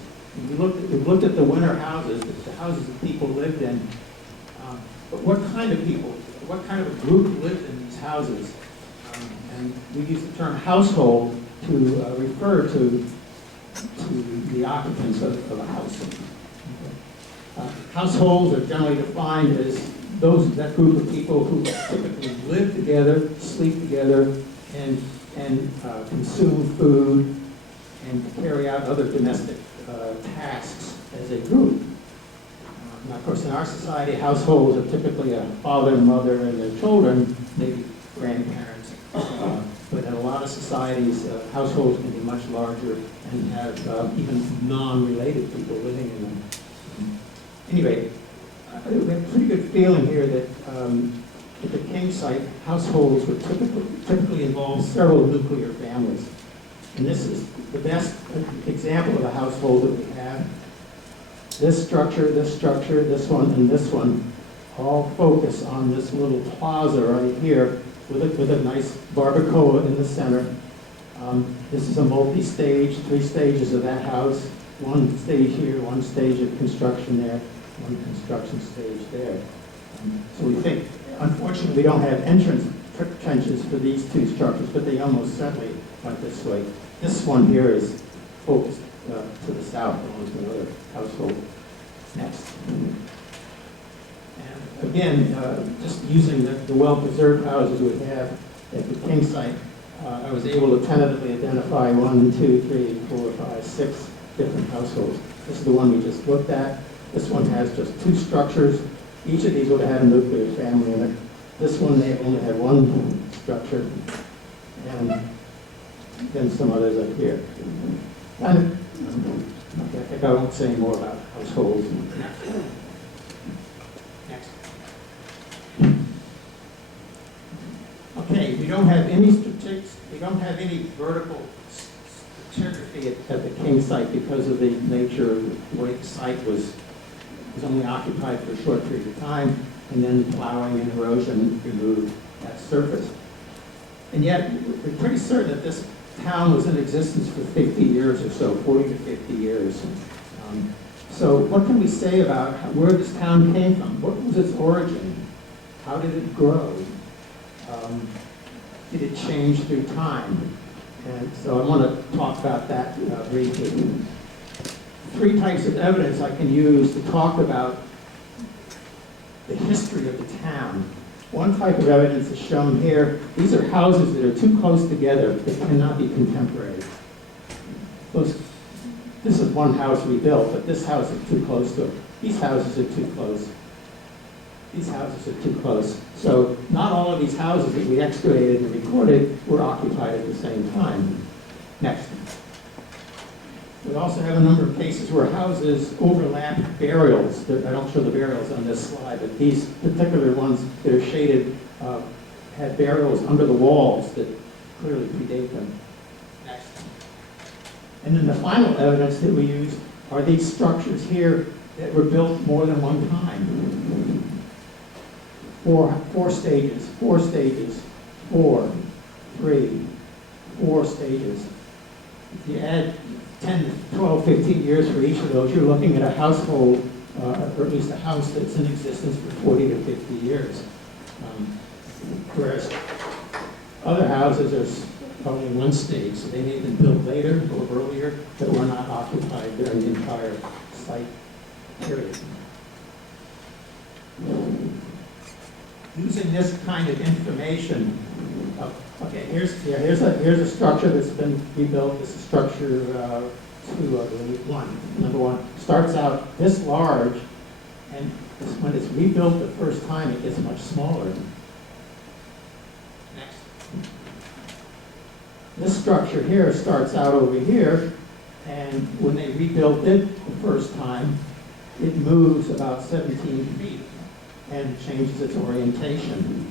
We looked at the winter houses, the houses that people lived in. But what kind of people, what kind of a group lived in these houses? And we use the term household to refer to the occupants of a house. Households are generally defined as that group of people who typically live together, sleep together, and consume food and carry out other domestic tasks as a group. Now, of course, in our society, households are typically a father and mother and their children, maybe grandparents. But in a lot of societies, households can be much larger and have even non-related people living in them. Anyway, we have a pretty good feeling here that at the King site, households would typically involve several nuclear families. And this is the best example of a household that we have. This structure, this one, and this one all focus on this little plaza right here with a nice barbacoa in the center. This is a multi-stage, 3 stages of that house. 1 stage here, 1 stage of construction there, 1 construction stage there. So we think, unfortunately, we don't have entrance trenches for these 2 structures, but they almost certainly went this way. This one here is focused to the south, belongs to another household. Next. And again, just using the well-preserved houses we have at the King site, I was able to tentatively identify 1, 2, 3, 4, 5, 6 different households. This is the one we just looked at. This one has just 2 structures. Each of these would have had a nuclear family in it. This one, they only had 1 structure, and then some others up here. And I think I won't say more about households. Next. Okay, we don't have any statistics, we don't have any vertical stratigraphy at the King site because of the nature of the way the site was only occupied for a short period of time, and then plowing and erosion removed that surface. And yet, we're pretty certain that this town was in existence for 50 years or so, 40 to 50 years. So what can we say about where this town came from? What was its origin? How did it grow? Did it change through time? And so I want to talk about that briefly. 3 types of evidence I can use to talk about the history of the town. One type of evidence is shown here. These are houses that are too close together that cannot be contemporary. This is one house rebuilt, but this house is too close to it. These houses are too close. These houses are too close. So not all of these houses that we excavated and recorded were occupied at the same time. Next. We also have a number of cases where houses overlap burials. I don't show the burials on this slide, but these particular ones that are shaded had burials under the walls that clearly predate them. Next. And then the final evidence that we use are these structures here that were built more than one time. Four stages, 4, 3, 4 stages. If you add 10, 12, 15 years for each of those, you're looking at a household, or at least a house that's in existence for 40 to 50 years. Whereas other houses are only 1 stage, so they may have been built later or earlier, but were not occupied during the entire site period. Using this kind of information, okay, here's a structure that's been rebuilt. This is structure 2, I believe, 1. Number 1 starts out this large, and when it's rebuilt the first time, it gets much smaller. Next. This structure here starts out over here, and when they rebuilt it the first time, it moves about 17 feet and changes its orientation.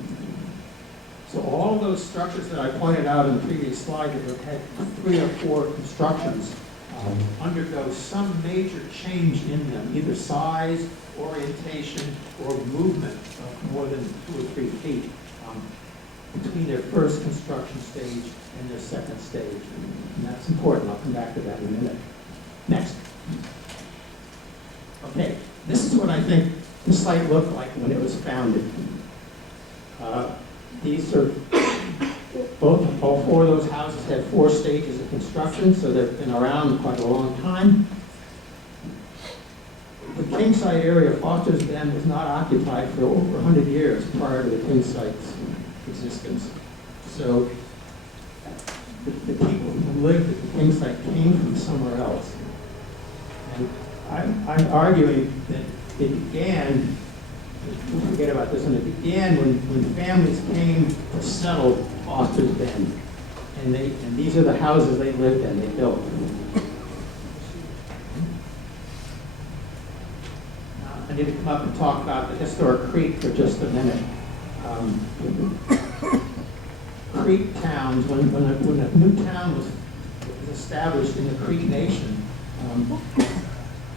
So all those structures that I pointed out in the previous slide that had 3 or 4 constructions undergo some major change in them, either size, orientation, or movement of more than 2 or 3 feet between their first construction stage and their second stage. And that's important. I'll come back to that in a minute. Next. Okay, this is what I think the site looked like when it was founded. These are, all 4 of those houses had 4 stages of construction, so they've been around quite a long time. The King site area, Foster's Bend, was not occupied for over 100 years prior to the King site's existence. So the people who lived at the King site came from somewhere else. And I'm arguing that it began, don't forget about this one, it began when families came to settle Foster's Bend. And these are the houses they lived in, they built. I need to come up and talk about the historic creek for just a minute. Creek towns, when a new town was established in the Creek Nation,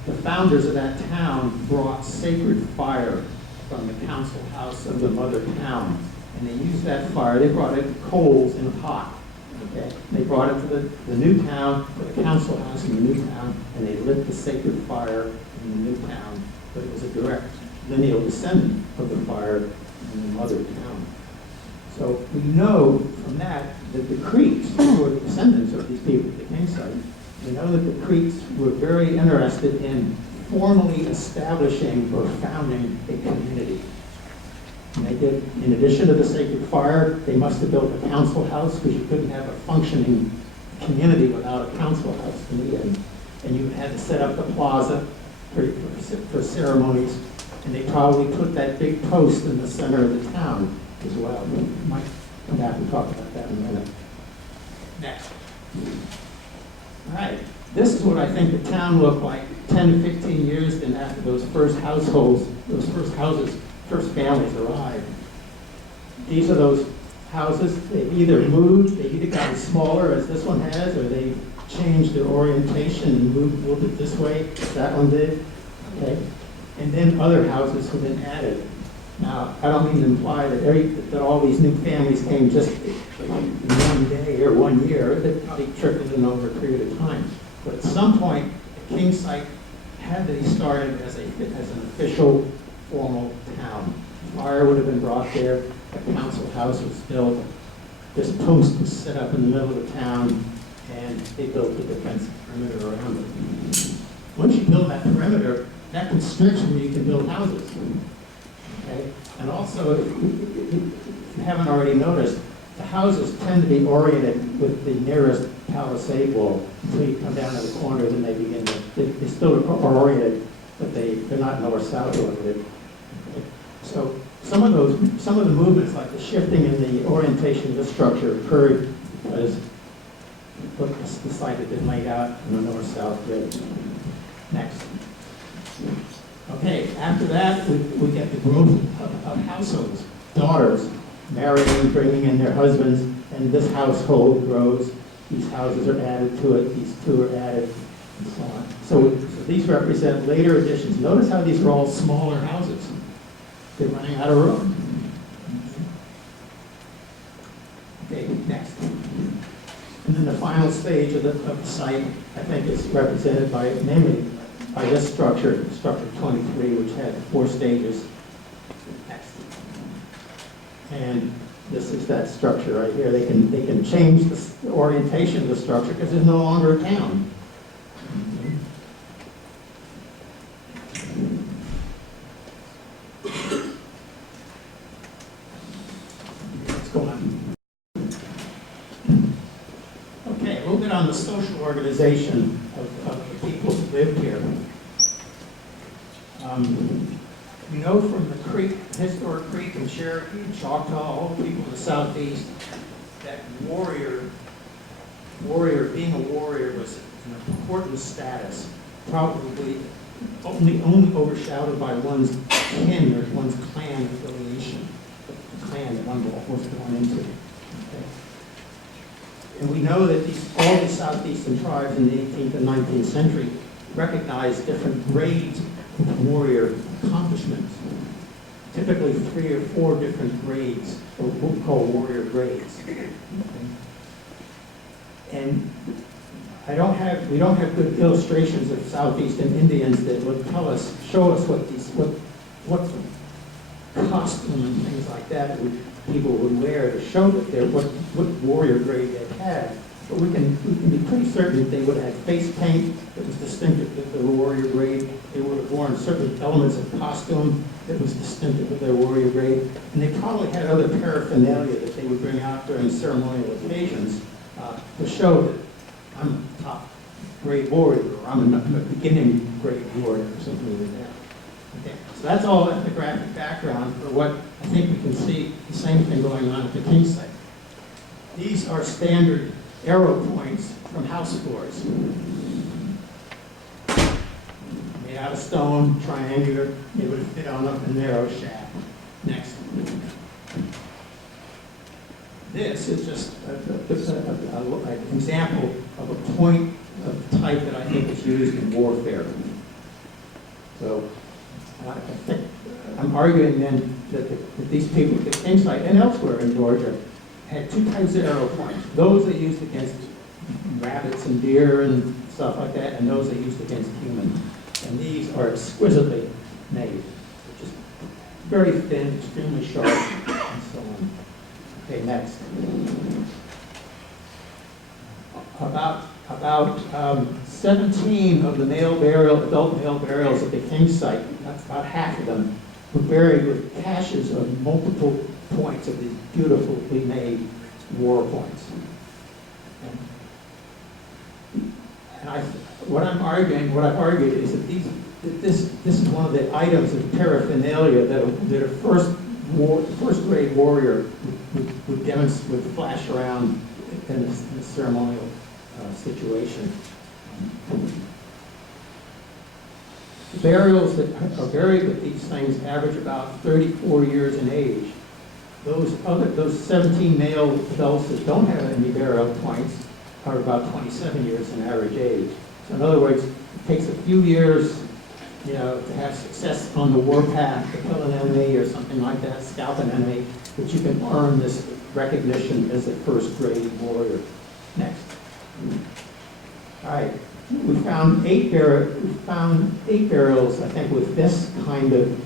the founders of that town brought sacred fire from the council house of the mother town. And they used that fire, they brought it coals in a pot. Okay? They brought it to the new town, to the council house in the new town, and they lit the sacred fire in the new town. But it was a direct lineal descendant of the fire in the mother town. So we know from that the Creeks were the descendants of these people at the king site. We know that the Creeks were very interested in formally establishing or founding a community. And they did, in addition to the sacred fire, they must have built a council house, because you couldn't have a functioning community without a council house in the end. And you had to set up the plaza for ceremonies, and they probably put that big post in the center of the town as well. We might come back and talk about that in a minute. Next. All right, this is what I think the town looked like 10 to 15 years then after those first households, those first houses, first families arrived. These are those houses. They've either moved, they've either gotten smaller as this one has, or they've changed their orientation and moved it this way, as that one did. Okay? And then other houses have been added. Now, I don't mean to imply that all these new families came just in one day or 1 year. They probably trickled in over a period of time. But at some point, the king site had to be started as an official, formal town. Fire would have been brought there. A council house was built. This post was set up in the middle of the town, and they built a defensive perimeter around it. Once you build that perimeter, that constricts where you can build houses. Okay? And also, if you haven't already noticed, the houses tend to be oriented with the nearest palisade wall. Until you come down to the corner, then they begin to, they still are oriented, but they're not north-south oriented. Okay? So some of the movements, like the shifting in the orientation of the structure, occurred because the site had been laid out in the north-south grid. Next. Okay, after that, we get the growth of households, daughters marrying, bringing in their husbands, and this household grows. These houses are added to it, these two are added, and so on. So these represent later additions. Notice how these are all smaller houses. They're running out of room. Okay, next. And then the final stage of the site, I think, is represented by, namely, by this structure, structure 23, which had 4 stages. Next. And this is that structure right here. They can change the orientation of the structure because there's no longer a town. Let's go on. Okay, a little bit on the social organization of the people who lived here. We know from the Creek, historic Creek and Cherokee and Choctaw, all the people in the southeast, that being a warrior was an important status, probably only overshadowed by one's kin or one's clan affiliation, the clan that one was born into. Okay? And we know that all these southeastern tribes in the 18th and 19th century recognized different grades of warrior accomplishments. Typically 3 or 4 different grades, or what we call warrior grades. Okay? And we don't have good illustrations of southeastern Indians that would show us what costume and things like that people would wear to show that what warrior grade they had. But we can be pretty certain that they would have had face paint that was distinctive of their warrior grade. They would have worn certain elements of costume that was distinctive of their warrior grade. And they probably had other paraphernalia that they would bring out during ceremonial occasions to show that I'm a top grade warrior, or I'm a beginning grade warrior, or something like that. Okay, so that's all ethnographic background for what I think we can see the same thing going on at the king site. These are standard arrow points from house floors made out of stone, triangular, it would fit on a narrow shaft. Next. This is just an example of a point of type that I think is used in warfare. So I think I'm arguing then that these people at the King site and elsewhere in Georgia had two types of arrow points. Those they used against rabbits and deer and stuff like that, and those they used against humans. And these are exquisitely made. They're just very thin, extremely sharp, and so on. Okay, next. About 17 of the adult male burials at the King site, that's about half of them, were buried with caches of multiple points of these beautifully made war points. What I've argued is that this is one of the items of paraphernalia that a first grade warrior would flash around in a ceremonial situation. The burials that are buried with these things average about 34 years in age. Those 17 male adults that don't have any burial points are about 27 years in average age. So in other words, it takes a few years, to have success on the warpath, to kill an enemy or something like that, scalp an enemy, that you can earn this recognition as a first grade warrior. Next. All right. We found eight burials, I think, with this kind of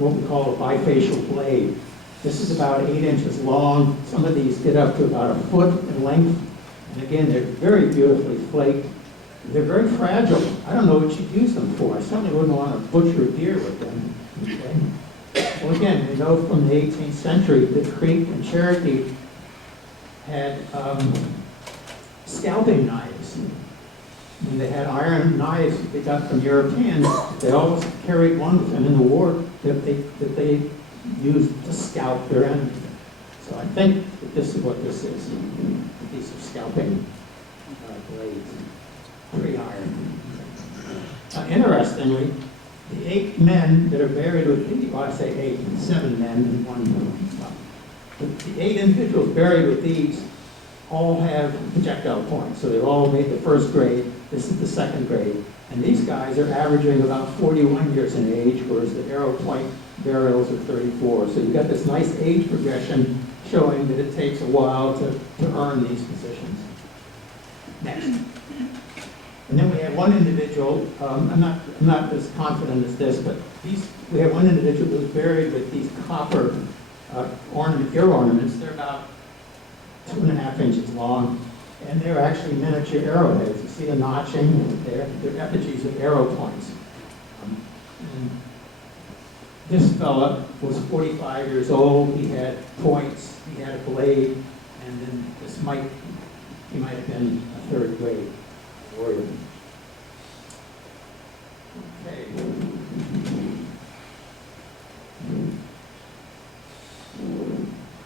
what we call a bifacial blade. This is about 8 inches long. Some of these get up to about 1 foot in length. And again, they're very beautifully flaked. They're very fragile. I don't know what you'd use them for. I certainly wouldn't want to butcher a deer with them. Okay? Well, again, we know from the 18th century that Creek and Cherokee had scalping knives. When they had iron knives that they got from Europeans, they always carried one with them in the war that they used to scalp their enemy. So I think that this is what this is. These are scalping blades, pre-iron. Interestingly, the 8 men that are buried with these, well, I say 8, 7 men and 1 woman. The 8 individuals buried with these all have projectile points. So they've all made the first grade. This is the second grade. And these guys are averaging about 41 years in age, whereas the arrow point burials are 34. So you've got this nice age progression showing that it takes a while to earn these positions. Next. And then we have one individual, I'm not as confident as this, but we have one individual who was buried with these copper ear ornaments. They're about 2.5 inches long, and they're actually miniature arrowheads. You see the notching there? They're effigies of arrow points. And this fella was 45 years old. He had points. He had a blade, and then he might have been a 3rd grade warrior. Okay.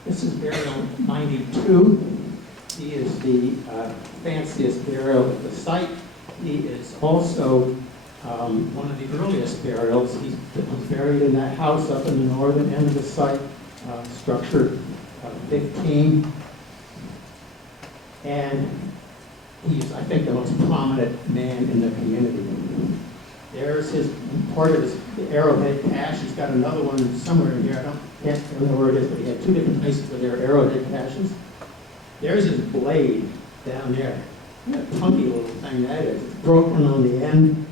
This is burial 92. He is the fanciest burial at the site. He is also one of the earliest burials. He was buried in that house up in the northern end of the site, structure 15. And he's, I think, the most prominent man in the community. There's part of his arrowhead cache. He's got another one somewhere in here. I can't remember where it is, but he had 2 different places where there are arrowhead caches. There's his blade down there. What a punky little thing that is. It's broken on the end.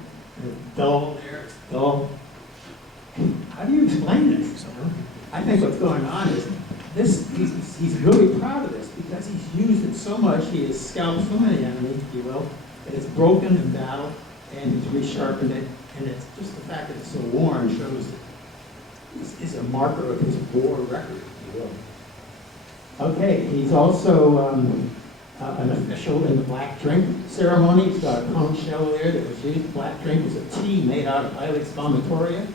It's dull there. It's dull. How do you explain this? I think what's going on is he's really proud of this because he's used it so much. He has scalped so many enemies, if you will, that it's broken in battle, and he's resharpened it. And it's just the fact that it's so worn shows that it's a marker of his war record, if you will. Okay, he's also an official in the black drink ceremony. He's got a conch shell there that was used. Black drink was a tea made out of Ilex vomitoria.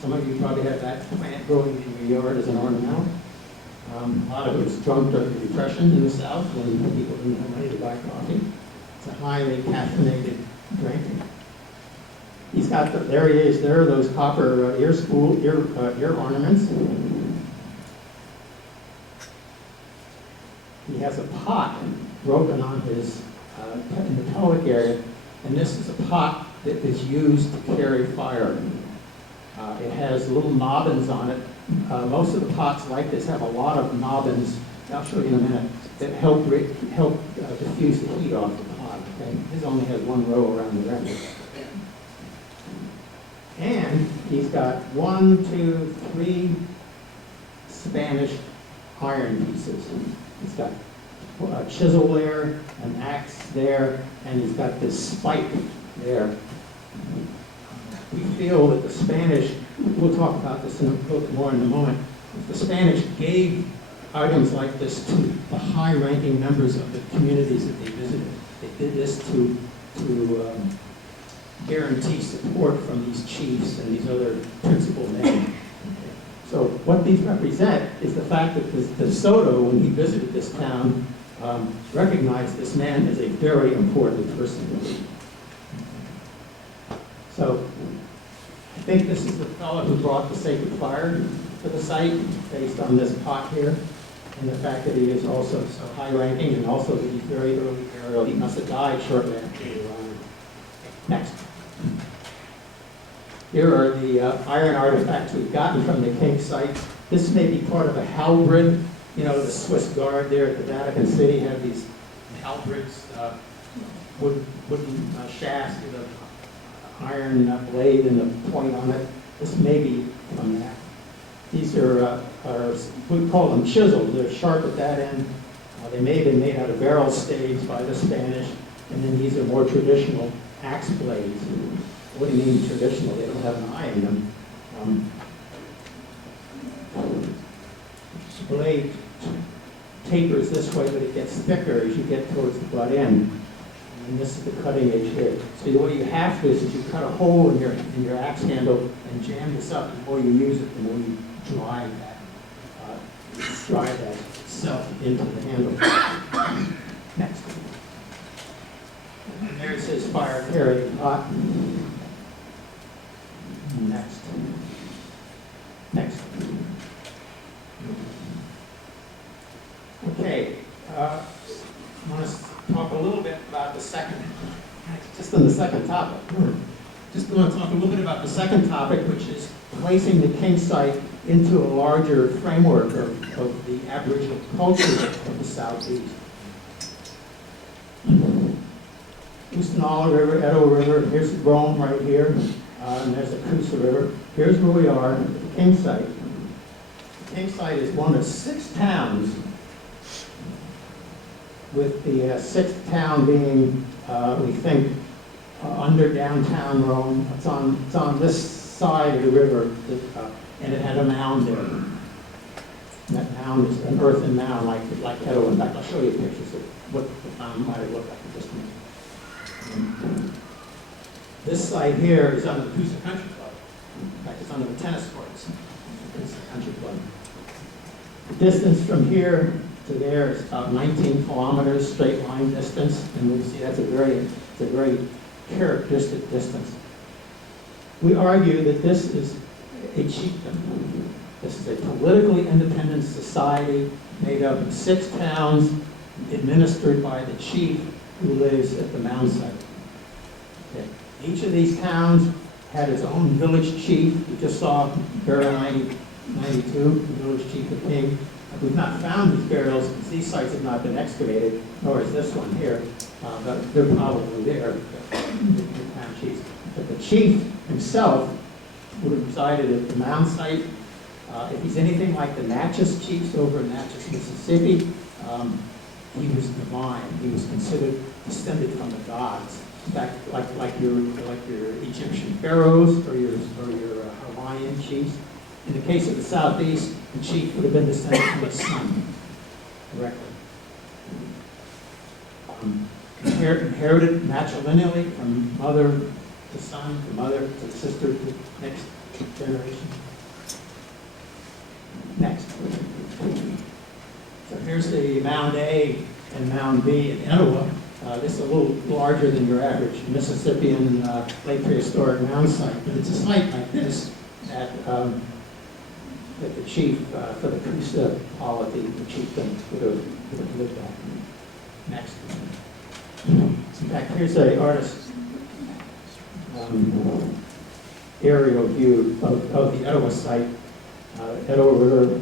Some of you probably have that plant growing in your yard as an ornamental. A lot of it was drunk during the Depression in the South when people didn't have money to buy coffee. It's a highly caffeinated drink. He's got, there he is, there are those copper ear ornaments. He has a pot broken on his, in the pelvic area, and this is a pot that is used to carry fire. It has little nobbins on it. Most of the pots like this have a lot of nobbins, I'll show you in a minute, that help diffuse the heat off the pot. Okay? His only has one row around the rim. And he's got 1, 2, 3 Spanish iron pieces. He's got a chisel there, an axe there, and he's got this spike there. We feel that the Spanish, we'll talk about this a little bit more in a moment, the Spanish gave items like this to the high-ranking members of the communities that they visited. They did this to guarantee support from these chiefs and these other principal men. So what these represent is the fact that the DeSoto, when he visited this town, recognized this man as a very important person. So I think this is the fellow who brought the sacred fire to the site based on this pot here, and the fact that he is also so high-ranking, and also that he's very early burial. He must have died shortly after he arrived. Next. Here are the iron artifacts we've gotten from the King site. This may be part of a halberd. You know, the Swiss Guard there at the Vatican City have these halberds, wooden shafts with an iron blade and a point on it. This may be from that. These are we call them chisels. They're sharp at that end. They may have been made out of barrel staves by the Spanish. And then these are more traditional axe blades. What do you mean traditional? They don't have an eye in them. The blade tapers this way, but it gets thicker as you get towards the butt end. And this is the cutting edge here. So what you have to do is you cut a hole in your axe handle and jam this up. The more you use it, the more you drive that itself into the handle. Next. And there's his fire carrying pot. Next. Next. Okay. I want to talk a little bit about the second, just on the second topic. Just want to talk a little bit about the second topic, which is placing the King site into a larger framework of the Aboriginal culture of the Southeast. Oostanala River, Edo River, here's Rome right here, and there's the Coosa River. Here's where we are at the King site. The King site is one of 6 towns, with the 6th town being, we think, under downtown Rome. It's on this side of the river, and it had a mound there. And that mound is an earthen mound, like Edo. In fact, I'll show you pictures of what the mound might have looked like in just a minute. This site here is under the Coosa Country Club. In fact, it's under the tennis courts, the Coosa Country Club. The distance from here to there is about 19 kilometers, straight line distance, and we see that's a very characteristic distance. We argue that this is a chiefdom. This is a politically independent society made up of 6 towns administered by the chief who lives at the mound site. Okay. Each of these towns had its own village chief. We just saw burial 92, the village chief of King. We've not found these burials because these sites have not been excavated, nor is this one here, but they're probably there, the town chiefs. But the chief himself would have resided at the mound site. If he's anything like the Natchez chiefs over in Natchez, Mississippi, he was divine. He was considered descended from the gods. In fact, like your Egyptian pharaohs or your Hawaiian chiefs. In the case of the Southeast, the chief would have been descended from the sun directly. Inherited matrilineally from mother to son, from mother to sister to next generation. Next. So here's the Mound A and Mound B in Etowah. This is a little larger than your average Mississippian late prehistoric mound site, but it's a site like this that the chief for the Coosa polity, the chieftain, would have lived at. Next. In fact, here's an artist's aerial view of the Etowah site. Etowah River,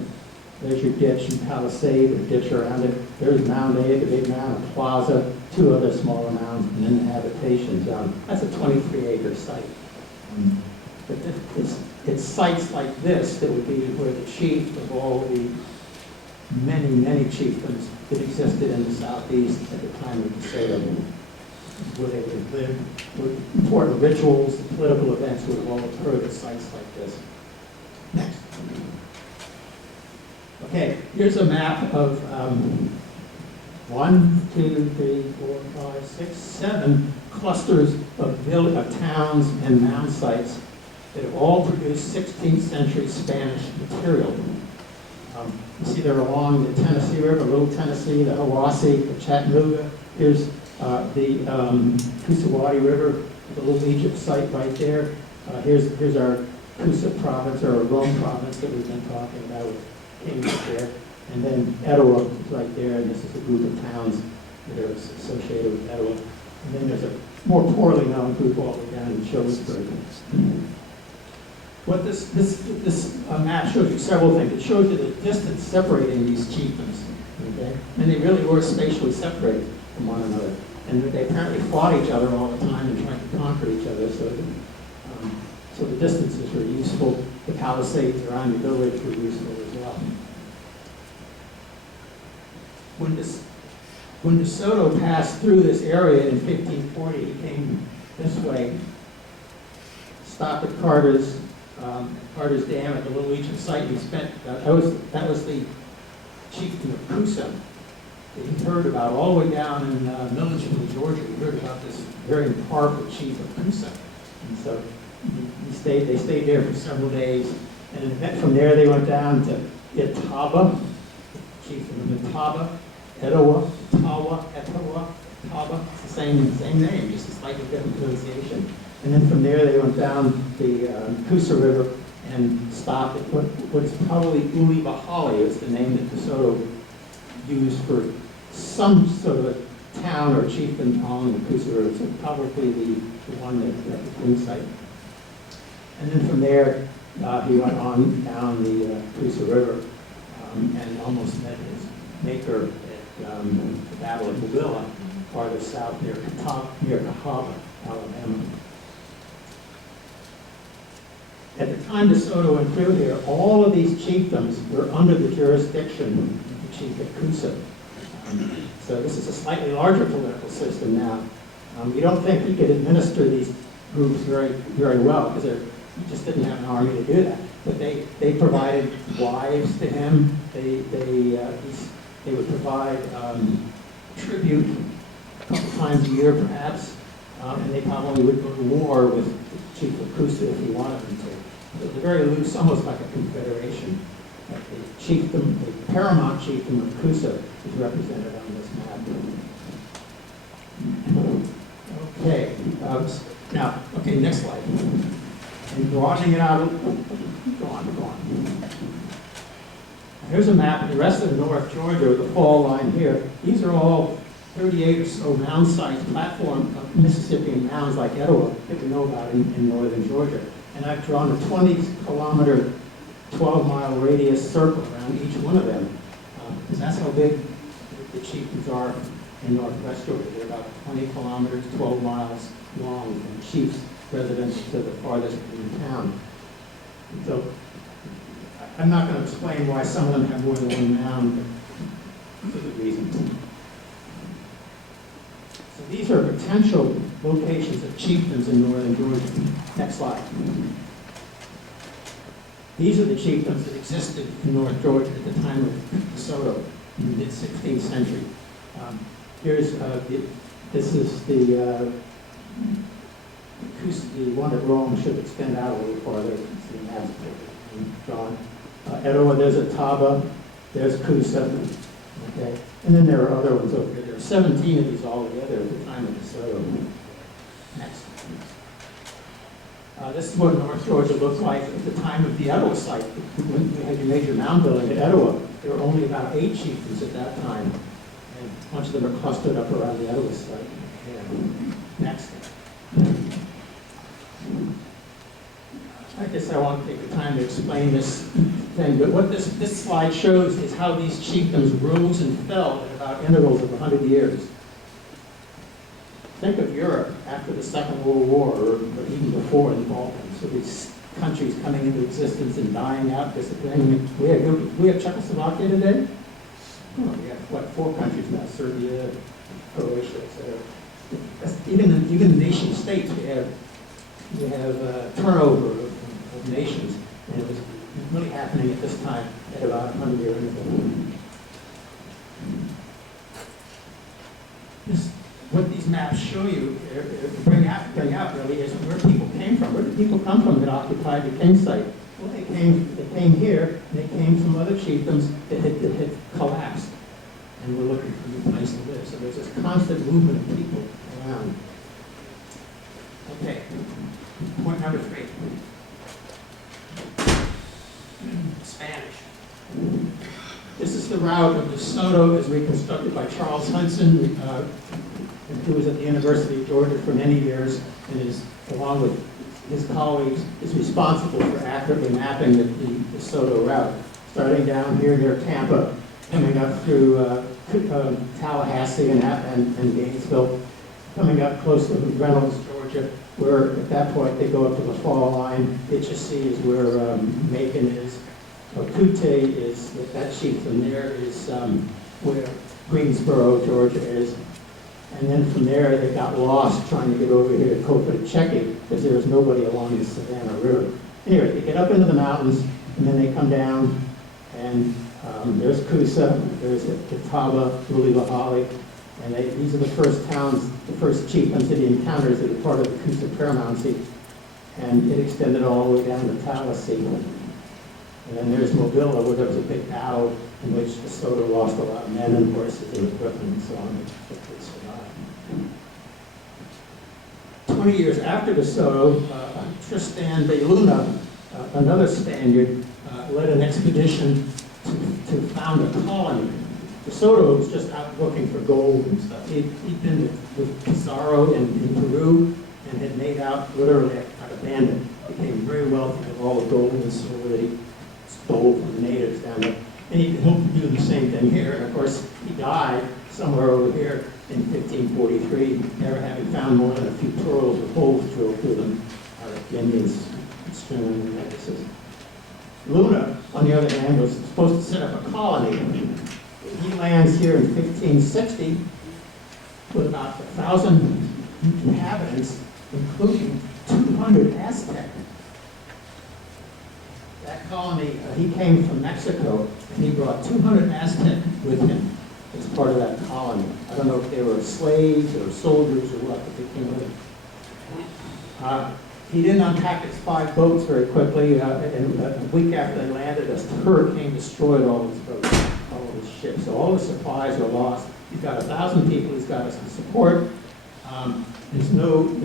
there's your ditch and palisade, the ditch around it. There's Mound A, the big mound, a plaza, 2 other smaller mounds, and then the habitation zone. That's a 23-acre site. But it's sites like this that would be where the chief of all the many, many chiefdoms that existed in the southeast at the time of the sale, where they would have lived, where important rituals, political events would have all occurred at sites like this. Next. Okay, here's a map of 1, 2, 3, 4, 5, 6, 7 clusters of towns and mound sites that have all produced 16th century Spanish material. You see they're along the Tennessee River, Little Tennessee, the Hiwassee, the Chattanooga. Here's the Coosawhattie River, the Little Egypt site right there. Here's our Coosa province, or Rome province that we've been talking about with Kings there. And then Etowah is right there, and this is a group of towns that are associated with Etowah. And then there's a more poorly known group all the way down in Shelbyville. What this map shows you several things. It shows you the distance separating these chiefdoms, okay? And they really were spatially separated from one another. And they apparently fought each other all the time and tried to conquer each other, so the distances were useful. The palisades around the village were useful as well. When DeSoto passed through this area in 1540, he came this way, stopped at Carter's Dam at the Little Egypt site. He spent that was the chieftain of Coosa that he heard about all the way down in Milledgeville, Georgia. He heard about this very powerful chief of Coosa, and so they stayed there for several days. And then from there they went down to Itaba, chieftain of Itaba, Etowah, Tawa, Etowah. It's the same name, just a slightly different pronunciation. And then from there, they went down the Coosa River and stopped at what is probably Ulibahali, is the name that DeSoto used for some sort of a town or chieftain along the Coosa River. So probably the one that was Queen site. And then from there, he went on down the Coosa River and almost met his maker at the Battle of Mobilla, farther south near Cahaba, Alabama. At the time DeSoto went through here, all of these chiefdoms were under the jurisdiction of the chief of Coosa. So this is a slightly larger political system now. You don't think he could administer these groups very, very well, because he just didn't have an army to do that. But they provided wives to him. They would provide tribute a couple times a year, perhaps, and they probably would go to war with the chief of Coosa if he wanted them to. It was very loose, almost like a confederation. But the paramount chiefdom of Coosa is represented on this map. Okay, next slide. And broadening it out, go on. Here's a map of the rest of North Georgia, the fall line here. These are all 38 or so mound sites, platform of Mississippian mounds like Etowah that we know about in northern Georgia. And I've drawn a 20-kilometer, 12-mile radius circle around each one of them, because that's how big the chiefdoms are in northwest Georgia. They're about 20 kilometers, 12 miles long, from the chief's residence to the farthest in town. And so I'm not going to explain why some of them have more than one mound, but for good reasons. So these are potential locations of chiefdoms in northern Georgia. Next slide. These are the chiefdoms that existed in North Georgia at the time of DeSoto in the mid-16th century. This is the one at Rome. Should extend out a little farther. It's the map drawn. Etowah, there's Itaba, there's Coosa, okay? And then there are other ones over here. were 17 of these altogether at the time of DeSoto. Next. This is what North Georgia looked like at the time of the Etowah site. When we had your major mound building at Etowah, there were only about 8 chieftains at that time. And a bunch of them are clustered up around the Etowah site. Yeah. Next. I guess I won't take the time to explain this thing, but what this slide shows is how these chiefdoms rose and fell at about intervals of 100 years. Think of Europe after the Second World War, or even before in the Balkans. So these countries coming into existence and dying out, disappearing. We have Czechoslovakia today? Oh, we have, what, 4 countries now, Serbia, Croatia, etc. Even the nation states, we have turnover of nations, and it was really happening at this time at about 100 years ago. What these maps show you, bring out really, is where people came from. Where did people come from that occupied the king site? Well, they came here, and they came from other chiefdoms that had collapsed, and were looking for a new place to live. So there's this constant movement of people around. Okay, point number 3. Spanish. This is the route of DeSoto as reconstructed by Charles Hudson, who was at the University of Georgia for many years, and is, along with his colleagues, is responsible for accurately mapping the DeSoto route, starting down here near Tampa, coming up through Tallahassee and Gainesville, coming up close to Reynolds, Georgia, where at that point they go up to the fall line. HSC is where Macon is. Okute is, that chieftain there is where Greensboro, Georgia is. And then from there, they got lost trying to get over here to Copa Cherokee because there was nobody along the Savannah River. Anyway, they get up into the mountains, and then they come down, and there's Coosa, there's Catawba, Woolley-Lahali, and these are the first towns, the first chieftains that he encounters that are part of the Coosa Paramountcy, and it extended all the way down to Tallahassee. And then there's Mobile, where there was a big battle in which DeSoto lost a lot of men and horses and equipment and so on. 20 years after DeSoto, Tristan de Luna, another Spaniard, led an expedition to found a colony. DeSoto was just out looking for gold and stuff. He'd been with Pizarro in Peru and had made out literally a bandit. Became very wealthy with all the gold and silver that he stole from the natives down there. And he hoped to do the same thing here. And of course, he died somewhere over here in 1543, never having found more than a few pearls with holes drilled through them out of the Indians' stone necklaces. Luna, on the other hand, was supposed to set up a colony. He lands here in 1560 with about 1,000 inhabitants, including 200 Aztec. That colony, he came from Mexico, and he brought 200 Aztec with him as part of that colony. I don't know if they were slaves or soldiers or what, but they came with him. He didn't unpack his 5 boats very quickly, and a week after they landed, a hurricane destroyed all his boats, all of his ships. So all the supplies are lost. He's got 1,000 people he's got to support. There's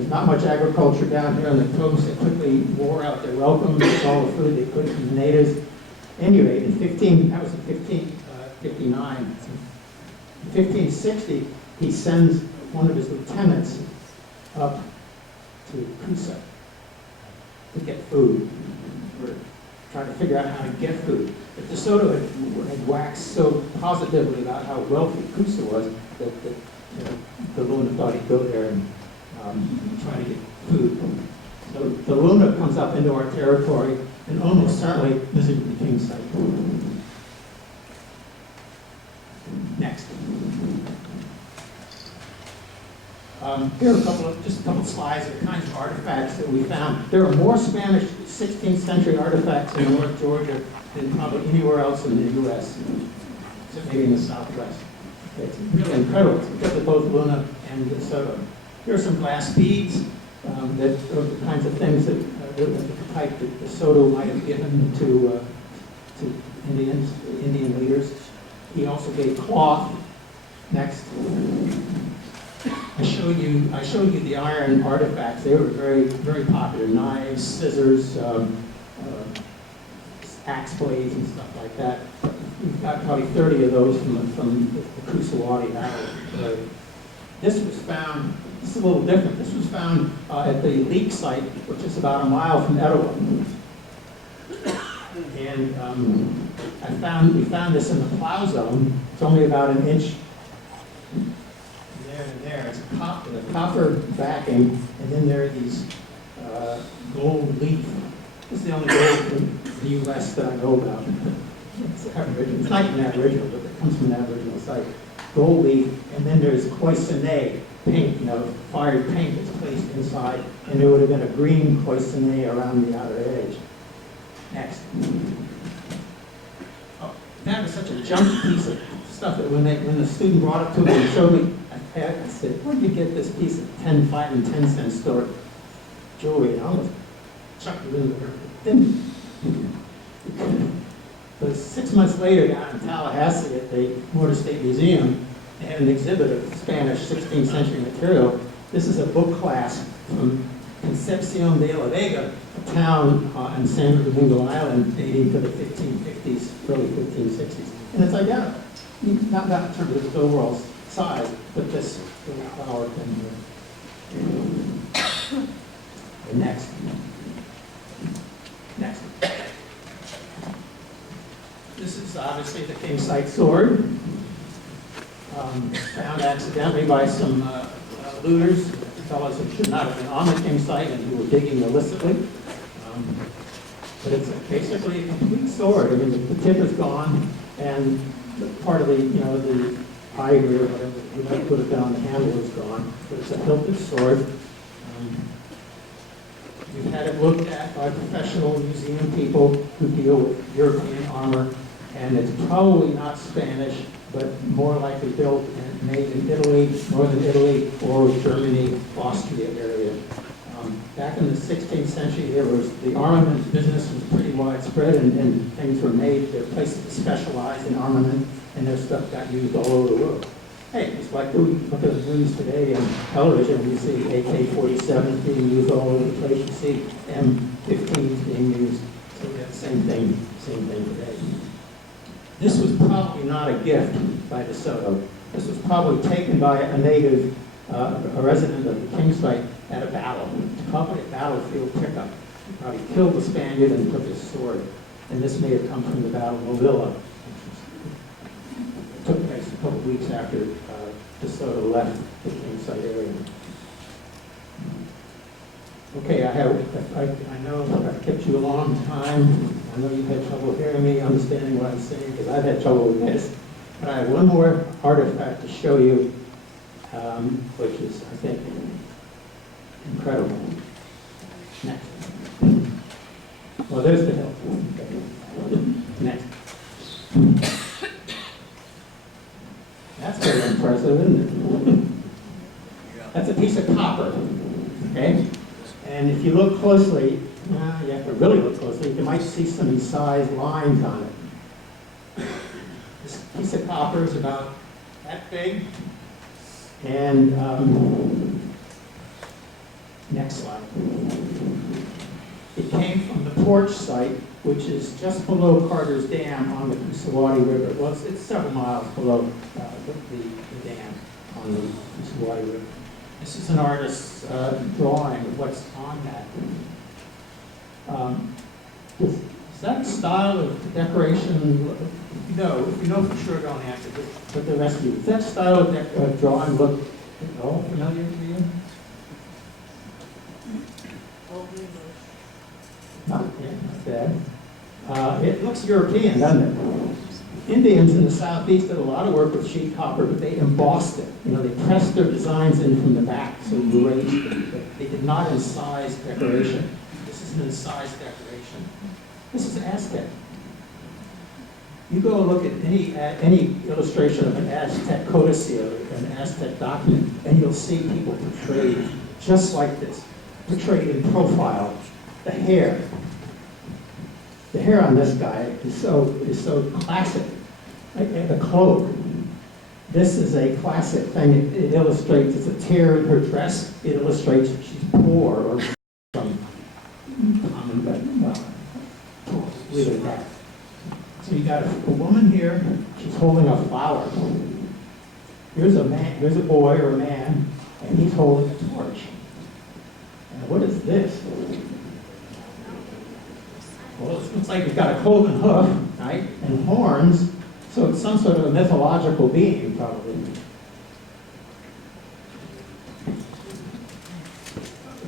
not much agriculture down here on the coast. They quickly wore out their welcome, took all the food they could from the natives. Anyway, that was in 1559. In 1560, he sends one of his lieutenants up to Coosa to get food. We're trying to figure out how to get food. But DeSoto had waxed so positively about how wealthy Coosa was that the Luna thought he'd go there and try to get food. So the Luna comes up into our territory and almost certainly visited the King site. Next. Here are just a couple slides of the kinds of artifacts that we found. There are more Spanish 16th century artifacts in North Georgia than probably anywhere else in the U.S., except maybe in the Southwest. It's really incredible because of both Luna and DeSoto. Here are some glass beads that are the kinds of things that the type that DeSoto might have given to Indian leaders. He also gave cloth. Next. showed you the iron artifacts. They were very, very popular. Knives, scissors, axe blades and stuff like that. We've got probably 30 of those from the Kusawati Battle. This was found, this is a little different. This was found at the leak site, which is about a mile from Etowah. And we found this in the plow zone. It's only about an inch there and there. It's a copper backing, and then there are these gold leaf. This is the only gold in the U.S. that I know about. It's aboriginal. It's not even aboriginal, but it comes from an aboriginal site. Gold leaf, and then there's cloisonne paint, fired paint that's placed inside, and there would have been a green cloisonne around the outer edge. Next. Oh, that was such a junky piece of stuff that when the student brought it to me and showed me, I said, where'd you get this piece of 5 and 10 cent store jewelry? And I almost chucked it in the bin. But 6 months later, down in Tallahassee at the Motor State Museum, they had an exhibit of Spanish 16th century material. This is a book class from Concepcion de la Vega, a town on San Domingo Island dating to the 1550s, early 1560s. And it's identical. Not in terms of its overall size, but this little flower thing here. And next. This is obviously the king sight sword, found accidentally by some looters, fellows who should not have been on the king site and who were digging illicitly. But it's basically a complete sword. I mean, the tip is gone, and part of the ivory or whatever you might put it down, the handle is gone. But it's a hilted sword. We've had it looked at by professional museum people who deal with European armor, and it's probably not Spanish, but more likely built and made in Italy, northern Italy, or Germany, Austria area. Back in the 16th century, the armament business was pretty widespread, and things were made. There were places that specialized in armament, and their stuff got used all over the world. Hey, it's like we look at the news today on television, we see AK-47s being used all over the place. You see M15s being used. So we have the same thing today. This was probably not a gift by DeSoto. This was probably taken by a native, a resident of the king site at a battle. It's probably a battlefield pickup. He probably killed the Spaniard and took his sword. And this may have come from the Battle of Movilla. It took place a couple of weeks after DeSoto left the king site area. Okay, I know I've kept you a long time. I know you've had trouble hearing me, understanding what I'm saying, because I've had trouble with this. But I have one more artifact to show you, which is, I think, incredible. Next. Well, there's the hill. Next. That's very impressive, isn't it? That's a piece of copper, okay? And if you look closely, you have to really look closely, you might see some incised lines on it. This piece of copper is about that big. And next slide. It came from the Porch site, which is just below Carter's Dam on the Kusawati River. Well, it's several miles below the dam on the Kusawati River. This is an artist's drawing of what's on that. Is that style of decoration? No, if you know for sure, don't answer. But the rest of you, does that style of drawing look at all familiar to you? Not bad. It looks European, doesn't it? Indians in the southeast did a lot of work with sheet copper, but they embossed it. They pressed their designs in from the back, so you raised it. They did not incise decoration. This is an incised decoration. This is Aztec. You go look at any illustration of an Aztec codicil or an Aztec document, and you'll see people portrayed just like this, portrayed in profile. The hair on this guy is so classic. Like the cloak, This is a classic thing. It illustrates, it's a tear in her dress. It illustrates that she's poor or from common, but well, really bad. So you got a woman here, she's holding a flower. Here's a man, here's a boy or a man, and he's holding a torch. And what is this? Well, it looks like he's got a cloven hoof, right, and horns, so it's some sort of a mythological being, probably.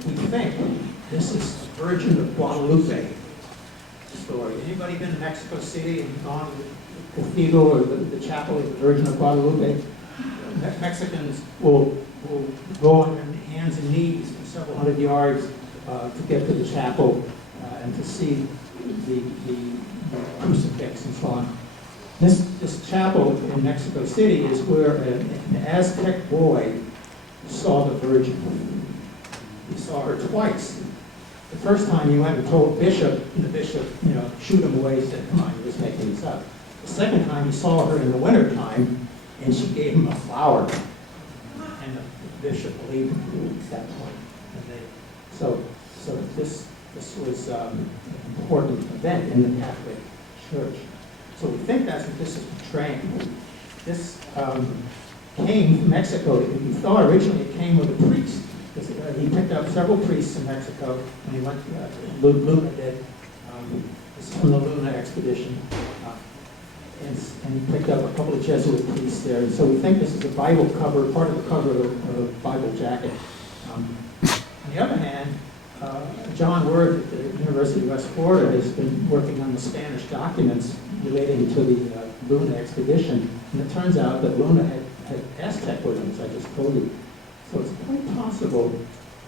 We think this is the Virgin of Guadalupe story. Anybody been to Mexico City and gone to the cathedral or the chapel of the Virgin of Guadalupe? Mexicans will go on their hands and knees for several hundred yards to get to the chapel and to see the crucifix and so on. This chapel in Mexico City is where an Aztec boy saw the Virgin. He saw her twice. The first time he went and told the bishop, shooed him away, said, come on, you're just making this up. The second time he saw her in the wintertime, and she gave him a flower. And the bishop believed him at that point. So this was an important event in the Catholic Church. So we think that's what this is portraying. This came from Mexico. We thought originally it came with a priest. He picked up several priests in Mexico when he went, Luna did. This is from the Luna expedition. And he picked up a couple of Jesuit priests there. And so we think this is a Bible cover, part of the cover of a Bible jacket. On the other hand, John Word at the University of West Florida has been working on the Spanish documents relating to the Luna expedition. And it turns out that Luna had Aztec ornaments, I just told you. So it's quite possible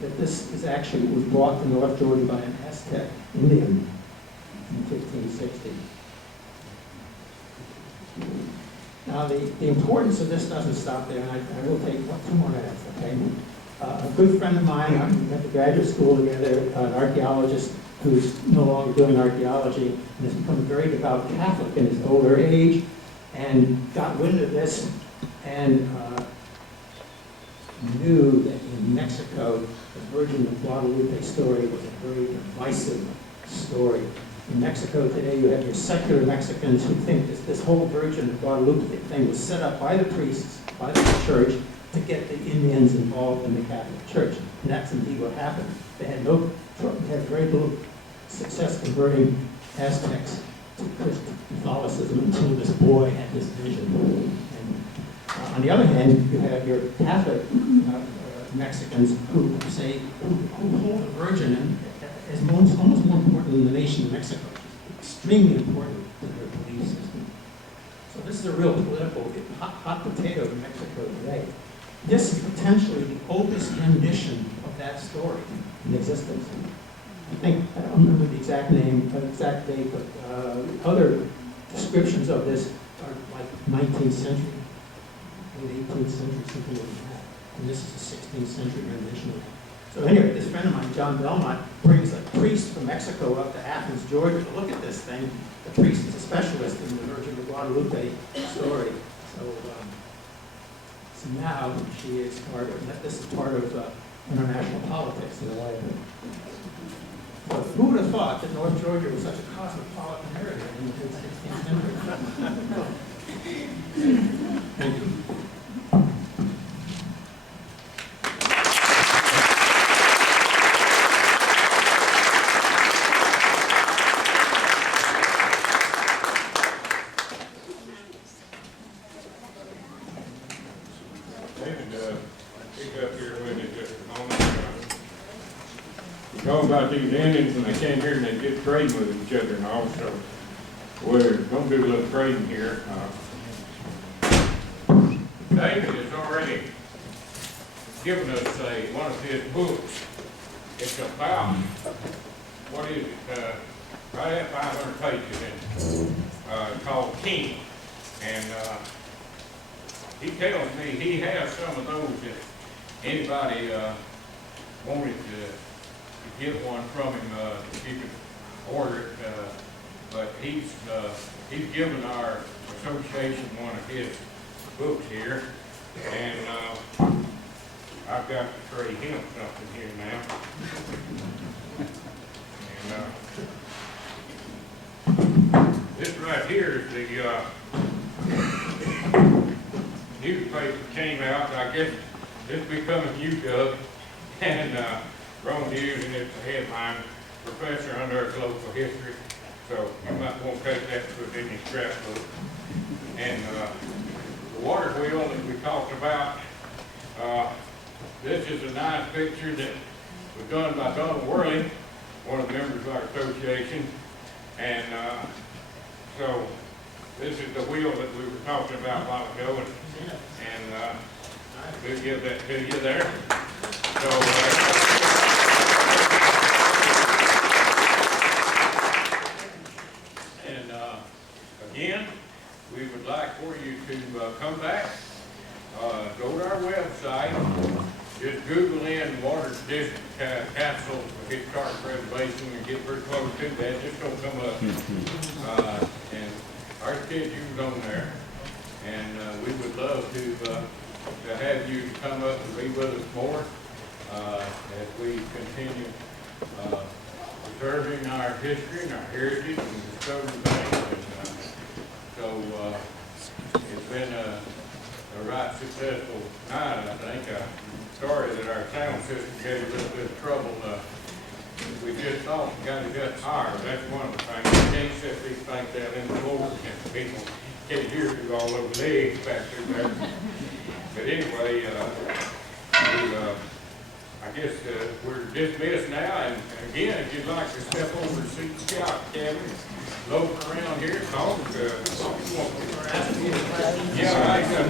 that this is actually was brought to North Georgia by an Aztec Indian in 1560. Now the importance of this doesn't stop there, and I will take 2 more minutes, okay? A good friend of mine, we went to graduate school together, an archaeologist who's no longer doing archaeology and has become a very devout Catholic in his older age, and got wind of this and knew that in Mexico, the Virgin of Guadalupe story was a very divisive story. In Mexico today, you have your secular Mexicans who think this whole Virgin of Guadalupe thing was set up by the priests, by the church, to get the Indians involved in the Catholic Church. And that's indeed what happened. They had very little success converting Aztecs to Catholicism until this boy had this vision. And on the other hand, you have your Catholic Mexicans who say, who hold the Virgin as almost more important than the nation of Mexico. Extremely important to their belief system. So this is a real political hot potato in Mexico today. This is potentially the oldest rendition of that story in existence. I don't remember the exact name, exact date, but other descriptions of this are like 19th century, late 18th century, something like that. And this is a 16th century rendition of it. So anyway, this friend of mine, John Belmont, brings a priest from Mexico up to Athens, Georgia to look at this thing. The priest is a specialist in the Virgin of Guadalupe story. So now she is part of, this is part of international politics in a way. So who would have thought that North Georgia was such a cosmopolitan area in the 16th century? Thank you. Talking about these Indians when they came here and they did trading with each other and all, so we're going to do a little trading here. David has already given us one of his books. It's about, what is it, right at 500 pages in it, called King. And he tells me he has some of those if anybody wanted to get one from him, if you could order it, but he's given our association one of his books here, and, I've got to trade him something here now. And, this right here is the, newspaper came out, I guess it's becoming UW, and, Ron's using it as a headline, professor under its local history, so you might want to take that and put it in your scrapbook. And, the water wheel that we talked about, this is a nice picture that was done by Donald Worley, one of the members of our association. And so this is the wheel that we were talking about a while ago, and we'll give that to you there. So, and again, we would like for you to come back. Go to our website, just Google in Water District Council Historic Preservation and get pretty close to that. Just don't come up. And our schedule's on there. And we would love to have you come up and be with us more as we continue preserving our history and our heritage and discovering things. And, so it's been a right successful night, I think. I'm sorry that our sound system gave a little bit of trouble. We just thought we got it just higher. That's one of the things. You can't set these things out in the floor and people can't hear through all those legs back through there. But anyway, I guess we're dismissed now. And again, if you'd like to step over and see the scout cabin, loaf around here, talk. Yeah, I got